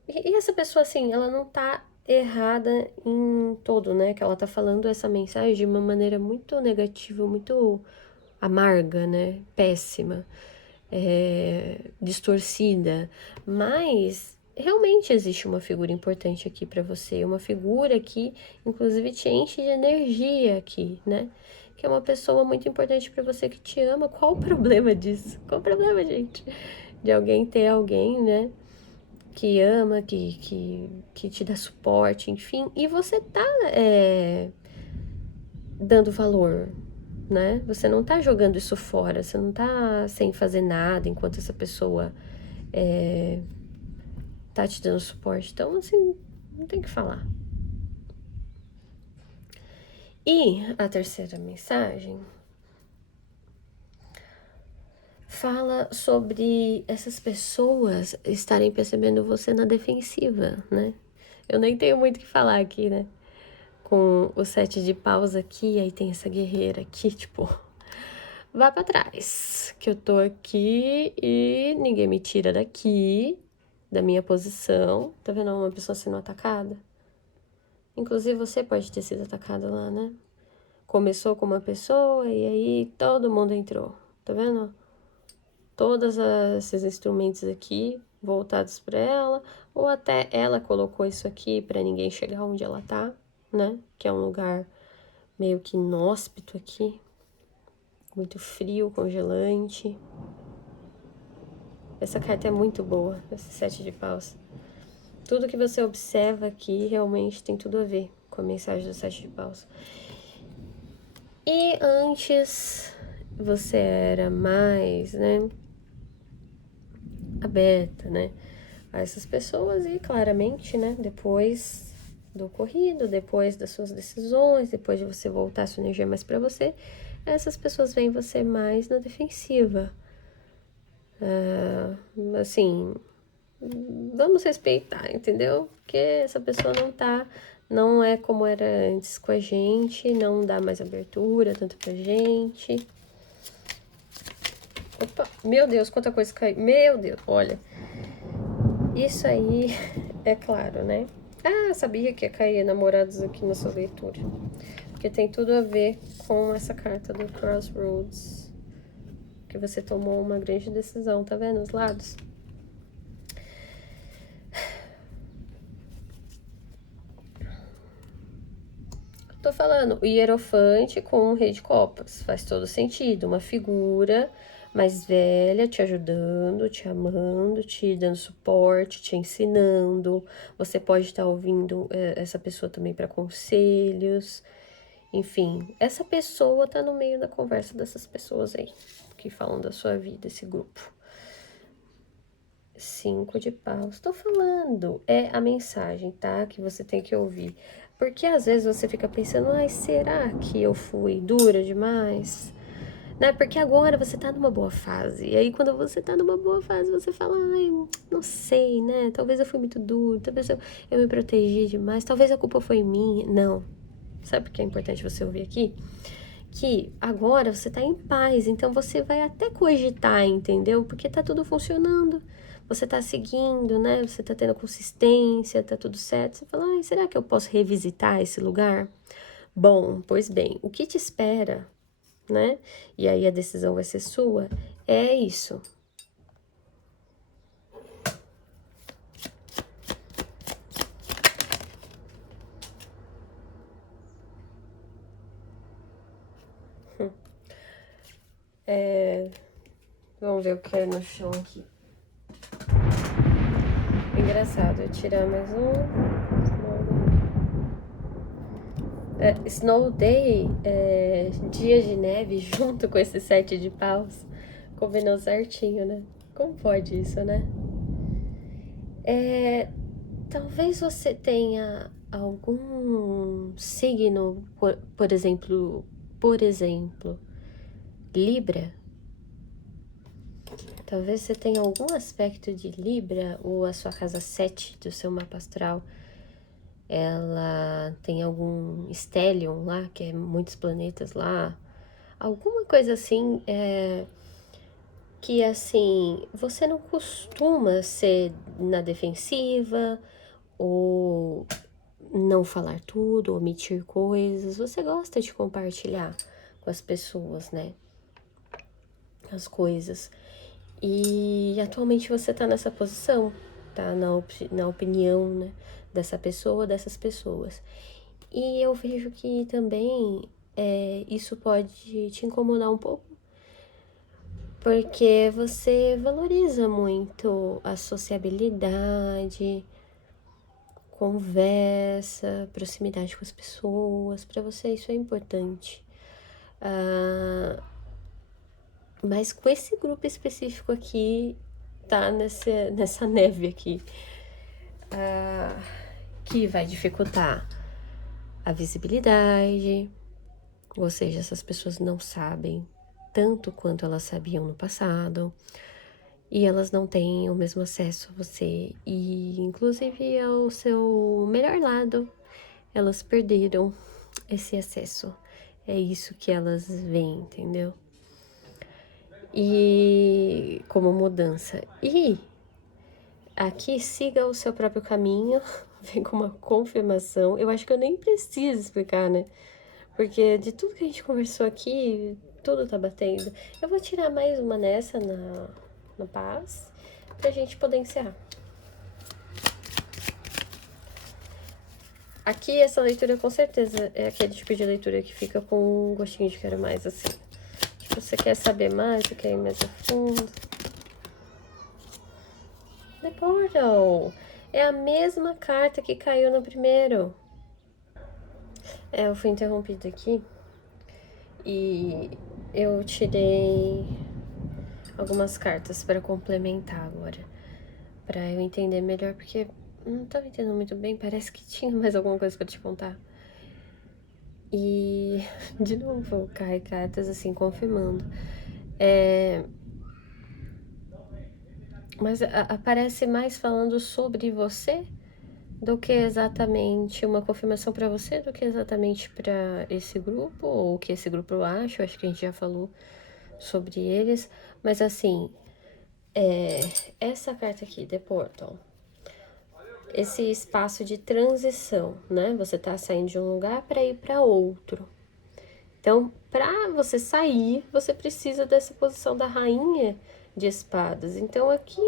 E essa pessoa, assim, ela não tá errada em todo, né? Que ela tá falando essa mensagem de uma maneira muito negativa, muito amarga, né? Péssima, distorcida. Mas realmente existe uma figura importante aqui para você, uma figura que, inclusive, te enche de energia aqui, né? Que é uma pessoa muito importante para você que te ama. Qual o problema disso? Qual o problema, gente? De alguém ter alguém, né? Que ama, que te dá suporte, enfim, e você tá dando valor, né? Você não tá jogando isso fora, você não tá sem fazer nada enquanto essa pessoa tá te dando suporte. Então, assim, não tem o que falar. E a terceira mensagem fala sobre essas pessoas estarem percebendo você na defensiva, né? Eu nem tenho muito o que falar aqui, né? Com o 7 de paus aqui, aí tem essa guerreira aqui, tipo, vá pra trás, que eu tô aqui e ninguém me tira daqui, da minha posição. Tá vendo uma pessoa sendo atacada? Inclusive você pode ter sido atacada lá, né? Começou com uma pessoa e aí todo mundo entrou, tá vendo? Todos esses instrumentos aqui voltados para ela, ou até ela colocou isso aqui para ninguém chegar onde ela tá, né? Que é um lugar meio que inóspito aqui, muito frio, congelante. Essa carta é muito boa, esse 7 de paus. Tudo que você observa aqui realmente tem tudo a ver com a mensagem do 7 de paus. E antes você era mais, né, aberta, né, a essas pessoas e claramente, né, depois do ocorrido, depois das suas decisões, depois de você voltar a sua energia mais para você, essas pessoas veem você mais na defensiva. Assim, vamos respeitar, entendeu? Porque essa pessoa não é como era antes com a gente, não dá mais abertura tanto pra gente. Opa, meu Deus, quanta coisa caiu. Meu Deus, olha. Isso aí é claro, né? Ah, sabia que ia cair namorados aqui na sua leitura. Porque tem tudo a ver com essa carta do Crossroads. Que você tomou uma grande decisão, tá vendo os lados? Tô falando, o Hierofante com o Rei de Copas. Faz todo sentido. Uma figura mais velha, te ajudando, te amando, te dando suporte, te ensinando. Você pode estar ouvindo essa pessoa também para conselhos. Enfim, essa pessoa tá no meio da conversa dessas pessoas aí, que falam da sua vida, esse grupo. 5 de paus. Tô falando, é a mensagem, tá? Que você tem que ouvir. Porque às vezes você fica pensando, ai, será que eu fui dura demais? Né? Porque agora você tá numa boa fase. E aí, quando você tá numa boa fase, você fala, ai, não sei, né? Talvez eu fui muito duro, talvez eu me protegi demais, talvez a culpa foi minha. Não. Sabe o que é importante você ouvir aqui? Que agora você tá em paz, então você vai até cogitar, entendeu? Porque tá tudo funcionando. Você tá seguindo, né? Você tá tendo consistência, tá tudo certo. Você fala, ai, será que eu posso revisitar esse lugar? Bom, pois bem, o que te espera, né? E aí a decisão vai ser sua, é isso. Vamos ver o que é no chão aqui. Engraçado, eu tirar mais um. Snow Day, dia de neve, junto com esse 7 de paus, combinou certinho, né? Como pode isso, né? Talvez você tenha algum signo, por exemplo, Libra. Talvez você tenha algum aspecto de Libra, ou a sua casa 7 do seu mapa astral, ela tem algum stellium lá, que é muitos planetas lá, alguma coisa assim, que assim, você não costuma ser na defensiva, ou não falar tudo, omitir coisas, você gosta de compartilhar com as pessoas, né? As coisas. E atualmente você tá nessa posição, tá? Na opinião, né? Dessa pessoa, dessas pessoas. E eu vejo que também isso pode te incomodar um pouco, porque você valoriza muito a sociabilidade, conversa, proximidade com as pessoas. Para você isso é importante. Mas com esse grupo específico aqui, tá nessa neve aqui, que vai dificultar a visibilidade, ou seja, essas pessoas não sabem tanto quanto elas sabiam no passado, e elas não têm o mesmo acesso a você, e inclusive ao seu melhor lado, elas perderam esse acesso. É isso que elas veem, entendeu? E como mudança. E aqui siga o seu próprio caminho, vem com uma confirmação. Eu acho que eu nem preciso explicar, né? Porque de tudo que a gente conversou aqui, tudo tá batendo. Eu vou tirar mais uma nessa na paz, pra gente poder encerrar. Aqui, essa leitura, com certeza, é aquele tipo de leitura que fica com um gostinho de quero mais, assim. Tipo, você quer saber mais, você quer ir mais a fundo. The Portal! É a mesma carta que caiu no primeiro. Eu fui interrompida aqui. E eu tirei algumas cartas para complementar agora. Pra eu entender melhor, porque não tava entendendo muito bem. Parece que tinha mais alguma coisa pra te contar. E, de novo, cai cartas assim, confirmando. Mas aparece mais falando sobre você do que exatamente uma confirmação para você, do que exatamente para esse grupo, ou o que esse grupo acha. Eu acho que a gente já falou sobre eles. Mas assim, essa carta aqui, The Portal, esse espaço de transição, né? Você tá saindo de um lugar para ir para outro. Então, para você sair, você precisa dessa posição da rainha de espadas. Então, aqui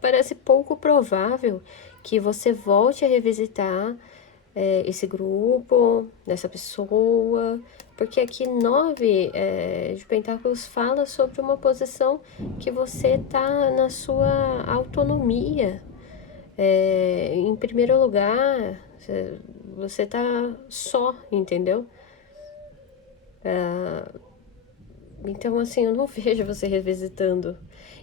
parece pouco provável que você volte a revisitar esse grupo, dessa pessoa, porque aqui 9 de Pentáculos fala sobre uma posição que você tá na sua autonomia. Em primeiro lugar, você tá só, entendeu? Então, assim, eu não vejo você revisitando.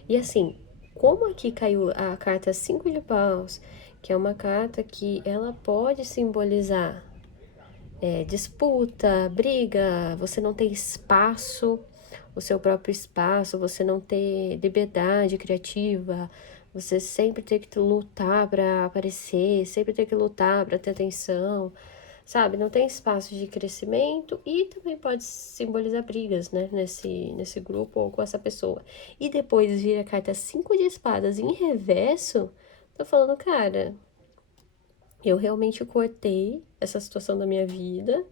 E assim, como aqui caiu a carta 5 de paus, que é uma carta que ela pode simbolizar disputa, briga, você não tem espaço, o seu próprio espaço, você não ter liberdade criativa, você sempre tem que lutar para aparecer, sempre tem que lutar para ter atenção, sabe? Não tem espaço de crescimento e também pode simbolizar brigas, né? Nesse grupo ou com essa pessoa. E depois vira a carta 5 de espadas em reverso, tô falando, cara, eu realmente cortei essa situação da minha vida.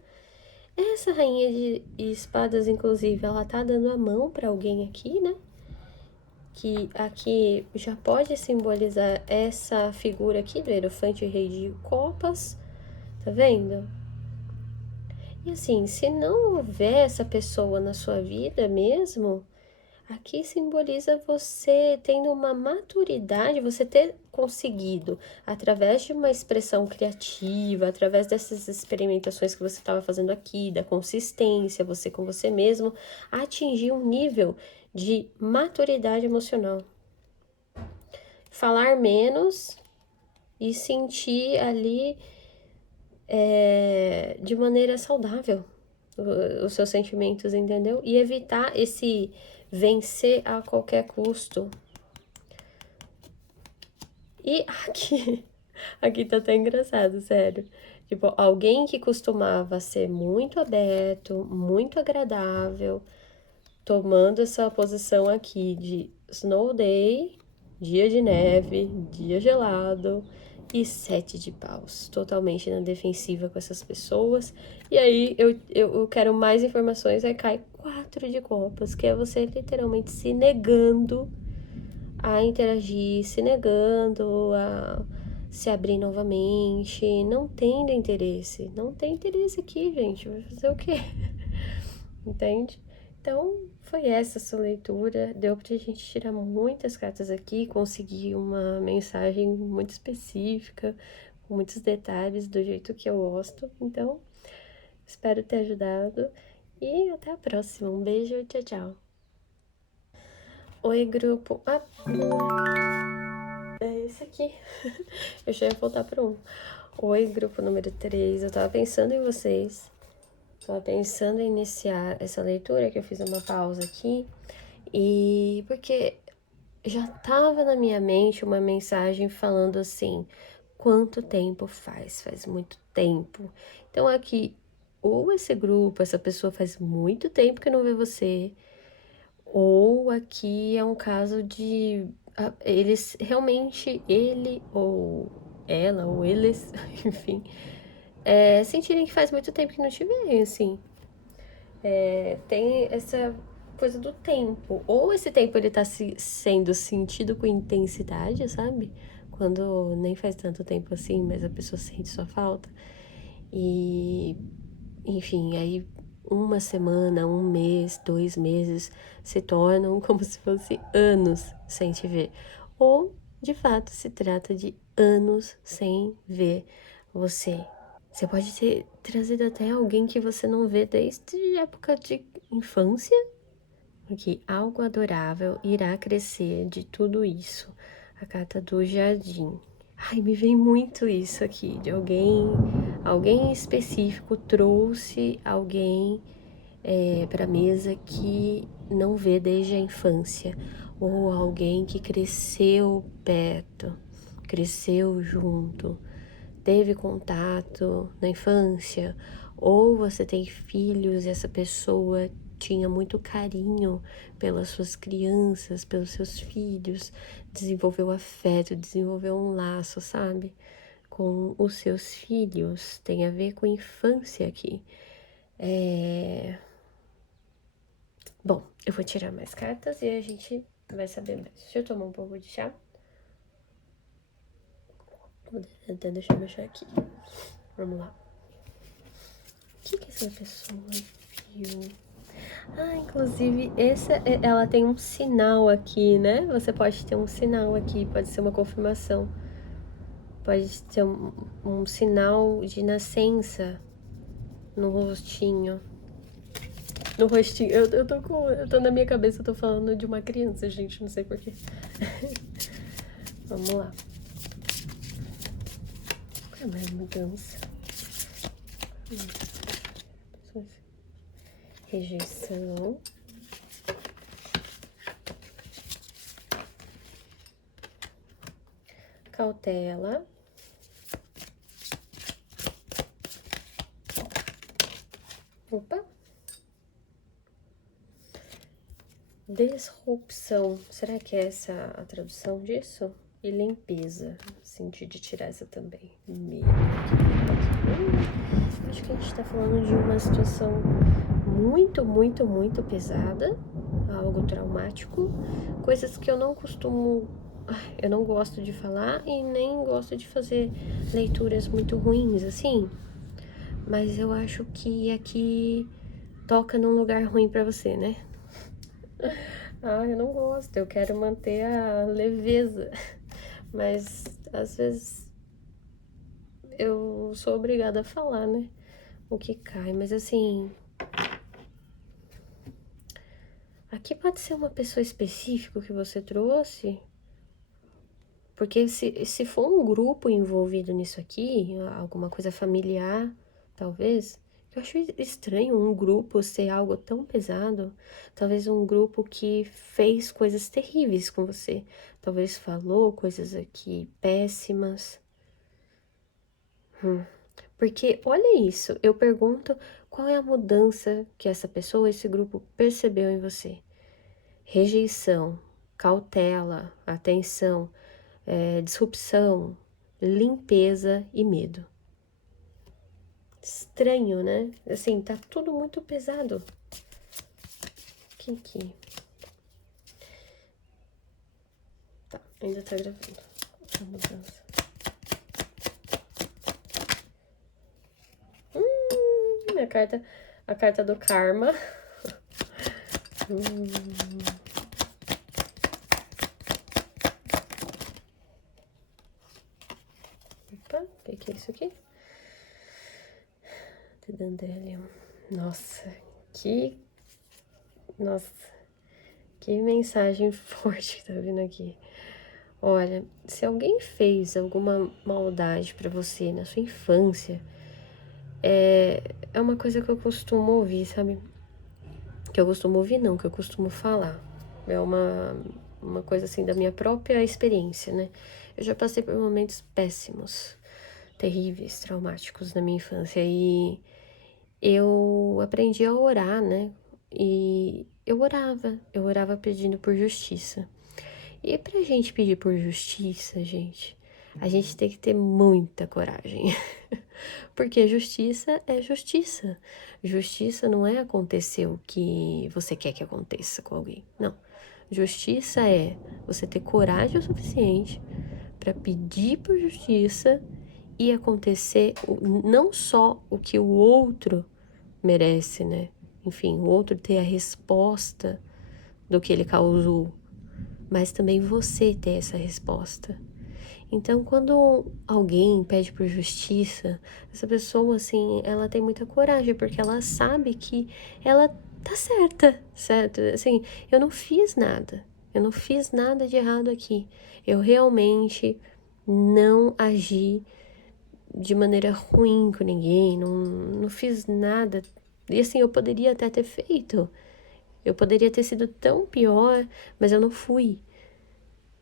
Essa rainha de espadas, inclusive, ela tá dando a mão pra alguém aqui, né? Que aqui já pode simbolizar essa figura aqui do Hierophante Rei de Copas, tá vendo? E assim, se não houver essa pessoa na sua vida mesmo, aqui simboliza você tendo uma maturidade, você ter conseguido, através de uma expressão criativa, através dessas experimentações que você estava fazendo aqui, da consistência, você com você mesmo, atingir um nível de maturidade emocional. Falar menos e sentir ali de maneira saudável os seus sentimentos, entendeu? E evitar esse vencer a qualquer custo. E aqui tá até engraçado, sério. Tipo, alguém que costumava ser muito aberto, muito agradável, tomando essa posição aqui de snow day, dia de neve, dia gelado e 7 de paus, totalmente na defensiva com essas pessoas. E aí eu quero mais informações, aí cai 4 de copas, que é você literalmente se negando a interagir, se negando a se abrir novamente, não tendo interesse. Não tem interesse aqui, gente. Vai fazer o quê? Entende? Então, foi essa sua leitura. Deu pra gente tirar muitas cartas aqui, conseguir uma mensagem muito específica, com muitos detalhes, do jeito que eu gosto. Então, espero ter ajudado. E até a próxima. Um beijo, tchau, tchau. Oi, grupo. É esse aqui. Eu já ia voltar para um. Oi, grupo número 3. Eu tava pensando em vocês. Tava pensando em iniciar essa leitura, que eu fiz uma pausa aqui. E porque já tava na minha mente uma mensagem falando assim: quanto tempo faz? Faz muito tempo. Então aqui, ou esse grupo, essa pessoa faz muito tempo que não vê você, ou aqui é um caso de eles realmente, ele ou ela, ou eles, enfim, sentirem que faz muito tempo que não te veem, assim. Tem essa coisa do tempo. Ou esse tempo ele tá sendo sentido com intensidade, sabe? Quando nem faz tanto tempo assim, mas a pessoa sente sua falta. E, enfim, aí uma semana, um mês, 2 meses se tornam como se fosse anos sem te ver. Ou, de fato, se trata de anos sem ver você. Você pode ter trazido até alguém que você não vê desde época de infância, porque algo adorável irá crescer de tudo isso. A carta do jardim. Ai, me vem muito isso aqui, de alguém específico trouxe alguém para a mesa que não vê desde a infância, ou alguém que cresceu perto, cresceu junto, teve contato na infância, ou você tem filhos e essa pessoa tinha muito carinho pelas suas crianças, pelos seus filhos, desenvolveu afeto, desenvolveu um laço, sabe? Com os seus filhos, tem a ver com infância aqui. Bom, eu vou tirar mais cartas e a gente vai saber mais. Deixa eu tomar um pouco de chá. Vou tentar deixar meu chá aqui. Vamos lá. O que essa pessoa viu? Ah, inclusive, ela tem um sinal aqui, né? Você pode ter um sinal aqui, pode ser uma confirmação. Pode ser um sinal de nascença no rostinho. No rostinho. Eu tô na minha cabeça, eu tô falando de uma criança, gente, não sei porquê. Vamos lá. Qual é a minha mudança? Rejeição. Cautela. Opa. Disrupção. Será que é essa a tradução disso? E limpeza. Senti de tirar essa também. Medo. Acho que a gente tá falando de uma situação muito, muito, muito pesada. Algo traumático. Coisas que eu não costumo... Eu não gosto de falar e nem gosto de fazer leituras muito ruins, assim. Mas eu acho que aqui toca num lugar ruim pra você, né? Eu não gosto, eu quero manter a leveza. Mas, às vezes, eu sou obrigada a falar, né? O que cai, mas assim... Aqui pode ser uma pessoa específica que você trouxe... Porque se for um grupo envolvido nisso aqui, alguma coisa familiar, talvez, eu acho estranho um grupo ser algo tão pesado. Talvez um grupo que fez coisas terríveis com você. Talvez falou coisas aqui péssimas. Porque, olha isso, eu pergunto qual é a mudança que essa pessoa, esse grupo percebeu em você. Rejeição, cautela, atenção, disrupção, limpeza e medo. Estranho, né? Assim, tá tudo muito pesado. Quem que... Tá, ainda tá gravando. A mudança. A carta do karma. Opa, o que é isso aqui? The Dandelion. Nossa, que mensagem forte que tá vindo aqui. Olha, se alguém fez alguma maldade pra você na sua infância, é uma coisa que eu costumo ouvir, sabe? Que eu costumo ouvir não, que eu costumo falar. É uma coisa assim da minha própria experiência, né? Eu já passei por momentos péssimos, terríveis, traumáticos na minha infância e eu aprendi a orar, né? E eu orava pedindo por justiça. E pra gente pedir por justiça, gente, a gente tem que ter muita coragem. Porque justiça é justiça. Justiça não é acontecer o que você quer que aconteça com alguém. Não. Justiça é você ter coragem o suficiente para pedir por justiça e acontecer não só o que o outro merece, né? Enfim, o outro ter a resposta do que ele causou, mas também você ter essa resposta. Então, quando alguém pede por justiça, essa pessoa, assim, ela tem muita coragem, porque ela sabe que ela tá certa, certo? Assim, eu não fiz nada de errado aqui. Eu realmente não agi de maneira ruim com ninguém, não fiz nada. E assim, eu poderia até ter feito. Eu poderia ter sido tão pior, mas eu não fui.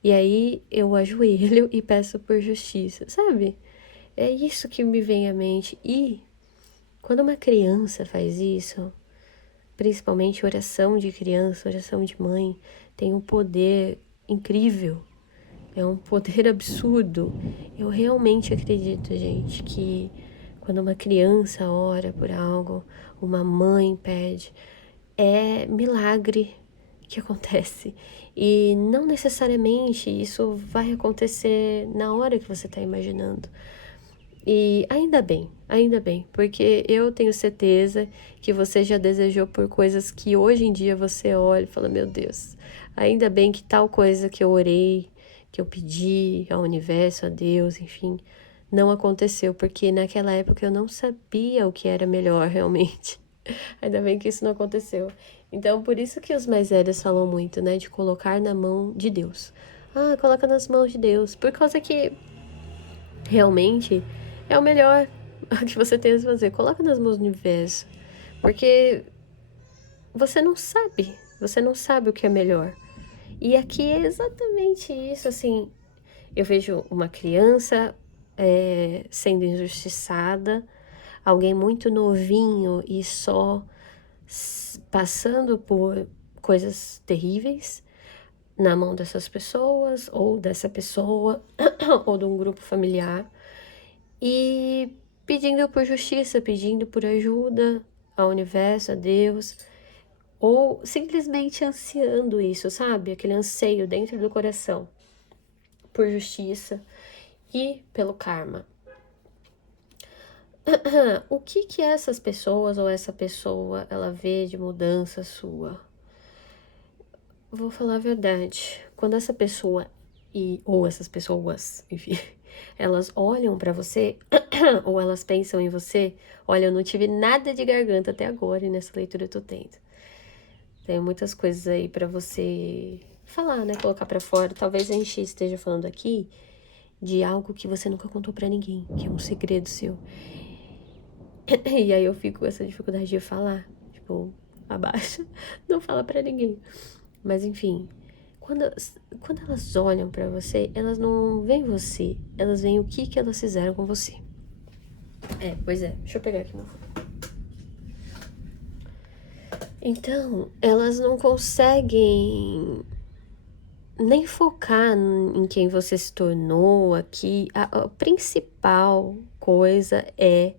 E aí eu ajoelho e peço por justiça, sabe? É isso que me vem à mente. E quando uma criança faz isso, principalmente oração de criança, oração de mãe, tem um poder incrível. É um poder absurdo. Eu realmente acredito, gente, que quando uma criança ora por algo, uma mãe pede, é milagre que acontece. E não necessariamente isso vai acontecer na hora que você está imaginando. E ainda bem, porque eu tenho certeza que você já desejou por coisas que hoje em dia você olha e fala, meu Deus, ainda bem que tal coisa que eu orei, que eu pedi ao universo, a Deus, enfim, não aconteceu, porque naquela época eu não sabia o que era melhor realmente. Ainda bem que isso não aconteceu. Então, por isso que os mais velhos falam muito, né, de colocar na mão de Deus. Ah, coloca nas mãos de Deus, por causa que realmente é o melhor que você tem a fazer. Coloca nas mãos do universo. Porque você não sabe o que é melhor. E aqui é exatamente isso, assim. Eu vejo uma criança sendo injustiçada, alguém muito novinho e só passando por coisas terríveis na mão dessas pessoas, ou dessa pessoa, ou de um grupo familiar. E pedindo por justiça, pedindo por ajuda ao universo, a Deus, ou simplesmente ansiando isso, sabe? Aquele anseio dentro do coração por justiça e pelo karma. O que essas pessoas ou essa pessoa ela vê de mudança sua? Vou falar a verdade. Quando essa pessoa ou essas pessoas, enfim, elas olham pra você ou elas pensam em você, olha, eu não tive nada de garganta até agora e nessa leitura eu tô tendo. Tem muitas coisas aí pra você falar, né, colocar pra fora. Talvez a gente esteja falando aqui de algo que você nunca contou pra ninguém, que é um segredo seu. E aí eu fico com essa dificuldade de falar, tipo, abaixa, não fala pra ninguém. Mas enfim, quando, quando elas olham pra você, elas não veem você, elas veem o que elas fizeram com você. Pois é, deixa eu pegar aqui meu fone. Então, elas não conseguem nem focar em quem você se tornou aqui. A principal coisa é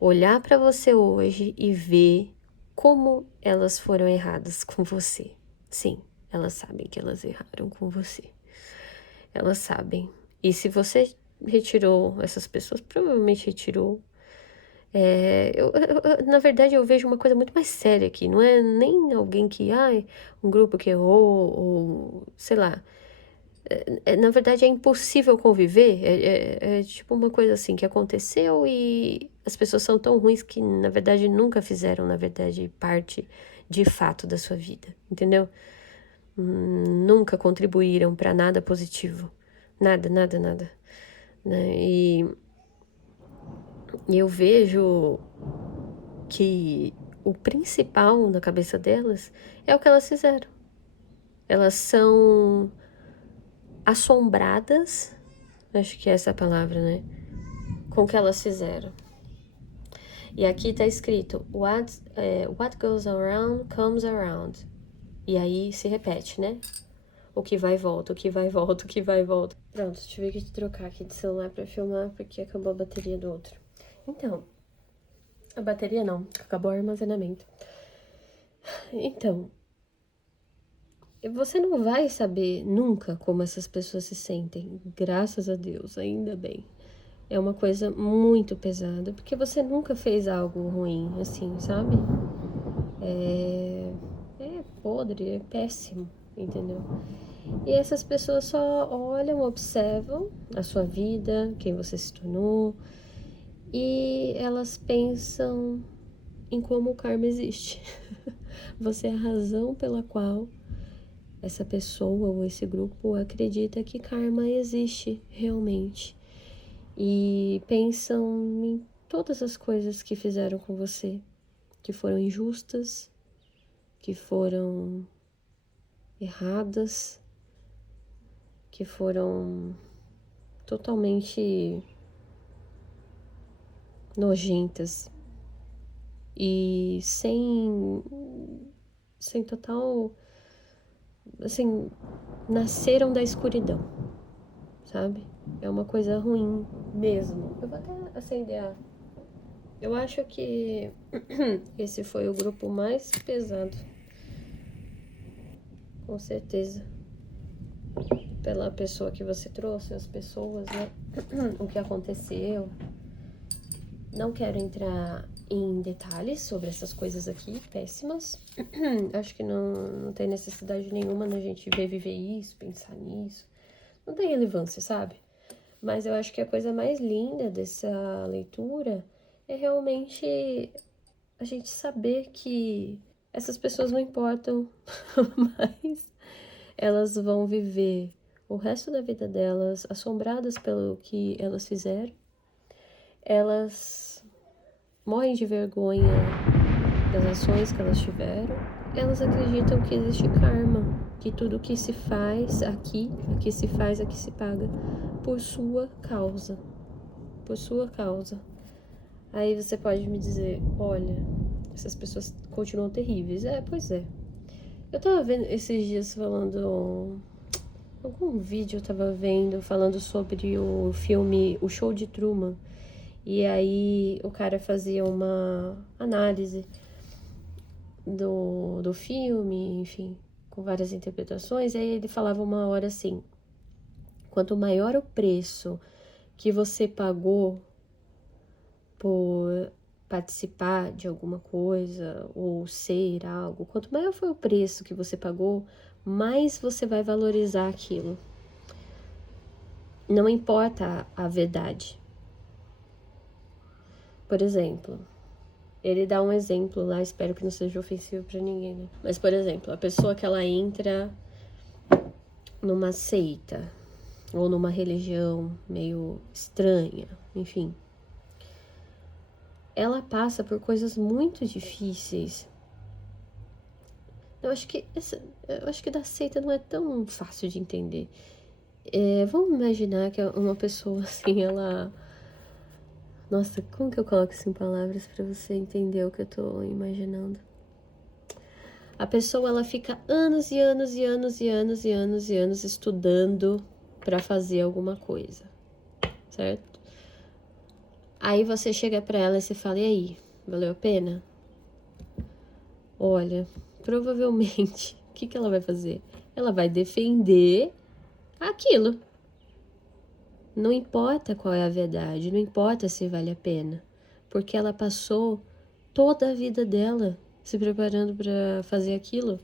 olhar pra você hoje e ver como elas foram erradas com você. Sim, elas sabem que elas erraram com você. Elas sabem. E se você retirou essas pessoas, provavelmente retirou. Na verdade, eu vejo uma coisa muito mais séria aqui. Não é nem alguém que, um grupo que errou, ou sei lá. Na verdade, é impossível conviver. É tipo uma coisa assim que aconteceu e as pessoas são tão ruins que, na verdade, nunca fizeram, na verdade, parte de fato da sua vida. Entendeu? Nunca contribuíram para nada positivo. Nada, nada, nada. Né? E eu vejo que o principal na cabeça delas é o que elas fizeram. Elas são assombradas, acho que é essa a palavra, né? Com o que elas fizeram. E aqui tá escrito: what goes around comes around. E aí se repete, né? O que vai e volta, o que vai e volta, o que vai e volta. Pronto, tive que trocar aqui de celular pra filmar porque acabou a bateria do outro. Então, a bateria não, acabou o armazenamento. Então, você não vai saber nunca como essas pessoas se sentem, graças a Deus, ainda bem. É uma coisa muito pesada, porque você nunca fez algo ruim, assim, sabe? É podre, é péssimo, entendeu? E essas pessoas só olham, observam a sua vida, quem você se tornou, e elas pensam em como o karma existe. Você é a razão pela qual essa pessoa ou esse grupo acredita que karma existe realmente. E pensam em todas as coisas que fizeram com você, que foram injustas, que foram erradas, que foram totalmente nojentas e sem total, assim, nasceram da escuridão, sabe? É uma coisa ruim mesmo. Eu vou até acender a... Eu acho que esse foi o grupo mais pesado, com certeza. Pela pessoa que você trouxe, as pessoas, né? O que aconteceu. Não quero entrar em detalhes sobre essas coisas aqui, péssimas. Acho que não tem necessidade nenhuma da gente viver isso, pensar nisso. Não tem relevância, sabe? Mas eu acho que a coisa mais linda dessa leitura é realmente a gente saber que essas pessoas não importam, mas elas vão viver o resto da vida delas assombradas pelo que elas fizeram. Elas morrem de vergonha das ações que elas tiveram. Elas acreditam que existe karma, que tudo que se faz aqui se faz, aqui se paga, por sua causa. Por sua causa. Aí você pode me dizer, olha, essas pessoas continuam terríveis. Pois é. Eu tava vendo esses dias falando... Algum vídeo eu tava vendo falando sobre o filme O Show de Truman. E aí o cara fazia uma análise do filme, enfim, com várias interpretações. Aí ele falava uma hora assim: quanto maior o preço que você pagou por participar de alguma coisa ou ser algo, quanto maior foi o preço que você pagou, mais você vai valorizar aquilo. Não importa a verdade. Por exemplo, ele dá um exemplo lá, espero que não seja ofensivo pra ninguém, né? Mas, por exemplo, a pessoa que ela entra numa seita ou numa religião meio estranha, enfim, ela passa por coisas muito difíceis. Eu acho que da seita não é tão fácil de entender. Vamos imaginar que uma pessoa assim, ela... Nossa, como que eu coloco isso em palavras pra você entender o que eu tô imaginando? A pessoa, ela fica anos e anos e anos e anos e anos e anos estudando pra fazer alguma coisa, certo? Aí você chega pra ela e você fala, e aí, valeu a pena? Olha, provavelmente, o que ela vai fazer? Ela vai defender aquilo. Não importa qual é a verdade, não importa se vale a pena, porque ela passou toda a vida dela se preparando para fazer aquilo.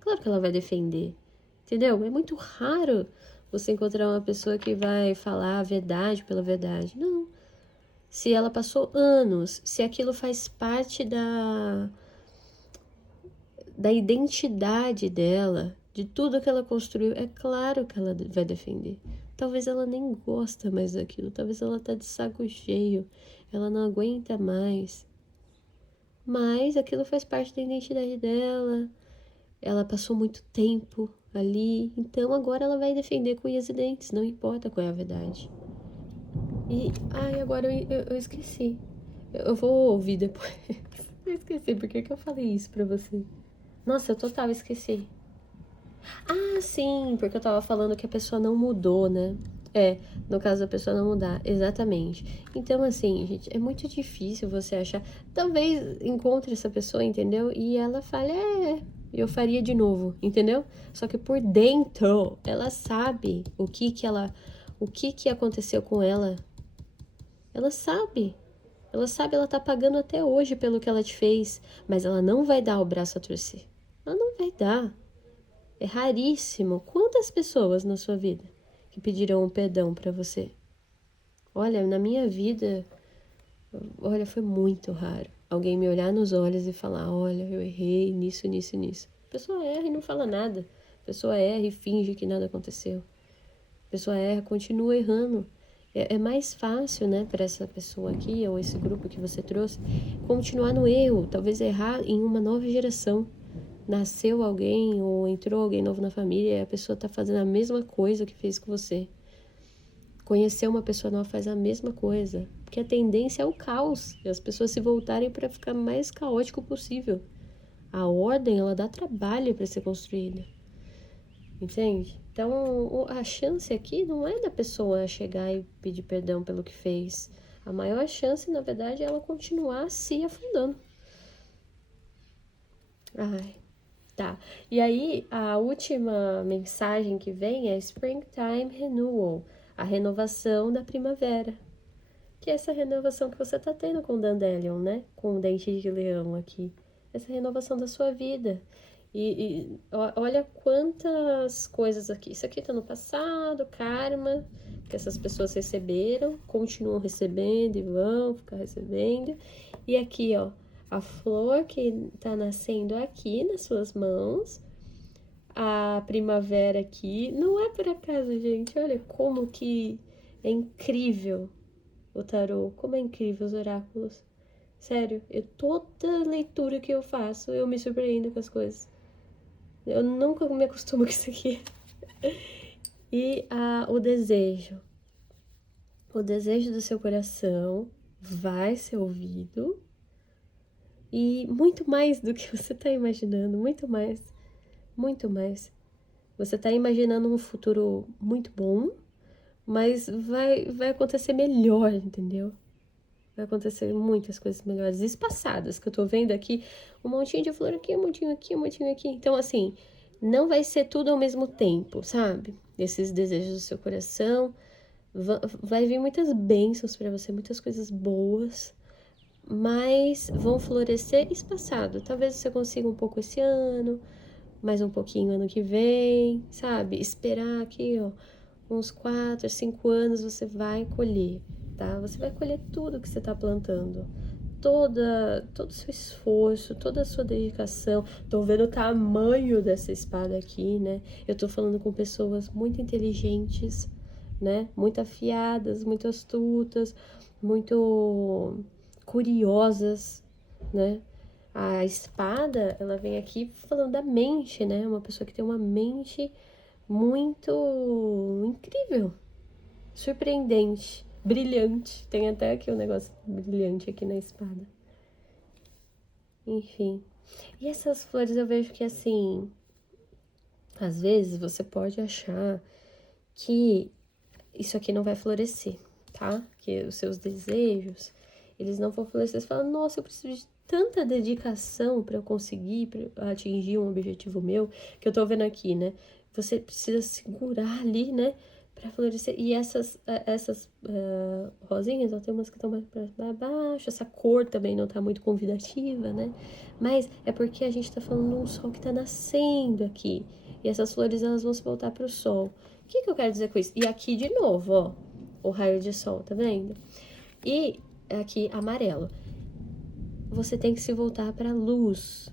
Claro que ela vai defender, entendeu? É muito raro você encontrar uma pessoa que vai falar a verdade pela verdade. Não. Se ela passou anos, se aquilo faz parte da identidade dela, de tudo que ela construiu, é claro que ela vai defender. Talvez ela nem gosta mais daquilo, talvez ela tá de saco cheio, ela não aguenta mais. Mas aquilo faz parte da identidade dela, ela passou muito tempo ali, então agora ela vai defender com unhas e dentes, não importa qual é a verdade. Agora eu esqueci. Eu vou ouvir depois. Eu esqueci, por que eu falei isso pra você? Nossa, eu total esqueci. Sim, porque eu tava falando que a pessoa não mudou, né? No caso da pessoa não mudar, exatamente. Então, assim, gente, é muito difícil você achar. Talvez encontre essa pessoa, entendeu? E ela fale, eu faria de novo, entendeu? Só que por dentro, ela sabe o que aconteceu com ela. Ela sabe. Ela sabe, ela tá pagando até hoje pelo que ela te fez, mas ela não vai dar o braço a torcer. Ela não vai dar. É raríssimo. Quantas pessoas na sua vida que pedirão um perdão pra você? Olha, na minha vida, olha, foi muito raro. Alguém me olhar nos olhos e falar, olha, eu errei nisso, nisso e nisso. A pessoa erra e não fala nada. A pessoa erra e finge que nada aconteceu. A pessoa erra, continua errando. É mais fácil, né, para essa pessoa aqui, ou esse grupo que você trouxe, continuar no erro, talvez errar em uma nova geração. Nasceu alguém ou entrou alguém novo na família e a pessoa tá fazendo a mesma coisa que fez com você. Conhecer uma pessoa nova faz a mesma coisa, porque a tendência é o caos, e as pessoas se voltarem para ficar mais caótico possível. A ordem, ela dá trabalho para ser construída. Entende? Então, a chance aqui não é da pessoa chegar e pedir perdão pelo que fez. A maior chance, na verdade, é ela continuar se afundando. Ai, tá. E aí, a última mensagem que vem é Springtime Renewal, a renovação da primavera. que é essa renovação que você tá tendo com o Dandelion, né? Com o dente de leão aqui. Essa renovação da sua vida. Olha quantas coisas aqui. Isso aqui tá no passado, karma, que essas pessoas receberam, continuam recebendo e vão ficar recebendo. E aqui, ó, a flor que tá nascendo aqui nas suas mãos, a primavera aqui. Não é por acaso, gente. Olha como que é incrível o tarô, como é incrível os oráculos. Sério, toda leitura que eu faço, eu me surpreendo com as coisas. Eu nunca me acostumo com isso aqui. E o desejo. O desejo do seu coração vai ser ouvido. E muito mais do que você está imaginando. Muito mais. Muito mais. Você está imaginando um futuro muito bom, mas vai acontecer melhor, entendeu? Vai acontecer muitas coisas melhores, espaçadas, que eu tô vendo aqui, um montinho de flor aqui, um montinho aqui, um montinho aqui. Então, assim, não vai ser tudo ao mesmo tempo, sabe? Esses desejos do seu coração. Vai vir muitas bênçãos para você, muitas coisas boas, mas vão florescer espaçado. Talvez você consiga um pouco esse ano, mais um pouquinho ano que vem, sabe? Esperar aqui, ó, uns 4, 5 anos você vai colher, tá? Você vai colher tudo que você tá plantando. Todo o seu esforço, toda a sua dedicação. Tô vendo o tamanho dessa espada aqui, né? Eu tô falando com pessoas muito inteligentes, né? Muito afiadas, muito astutas, muito curiosas, né? A espada, ela vem aqui falando da mente, né? Uma pessoa que tem uma mente muito incrível, surpreendente, brilhante. Tem até aqui um negócio brilhante aqui na espada. Enfim. E essas flores eu vejo que assim, às vezes você pode achar que isso aqui não vai florescer, tá? Que os seus desejos, eles não vão florescer. Você fala, nossa, eu preciso de tanta dedicação para eu conseguir pra atingir um objetivo meu, que eu tô vendo aqui, né? Você precisa segurar ali, né? Pra florescer. E essas rosinhas, ó, tem umas que estão mais pra baixo. Essa cor também não tá muito convidativa, né? Mas é porque a gente tá falando de um sol que tá nascendo aqui. E essas flores, elas vão se voltar pro sol. O que eu quero dizer com isso? E aqui de novo, ó, o raio de sol, tá vendo? E aqui amarelo. Você tem que se voltar para a luz,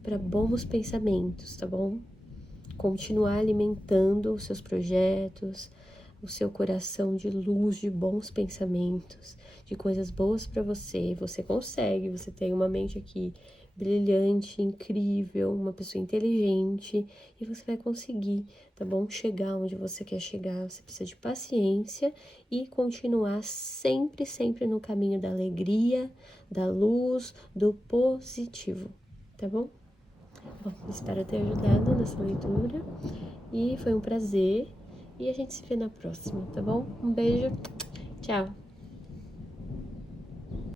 para bons pensamentos, tá bom? Continuar alimentando os seus projetos, o seu coração de luz, de bons pensamentos, de coisas boas para você. Você consegue, você tem uma mente aqui brilhante, incrível, uma pessoa inteligente e você vai conseguir, tá bom? Chegar onde você quer chegar. Você precisa de paciência e continuar sempre, sempre no caminho da alegria, da luz, do positivo, tá bom? Bom, espero ter ajudado nessa leitura e foi um prazer e a gente se vê na próxima, tá bom? Um beijo, tchau!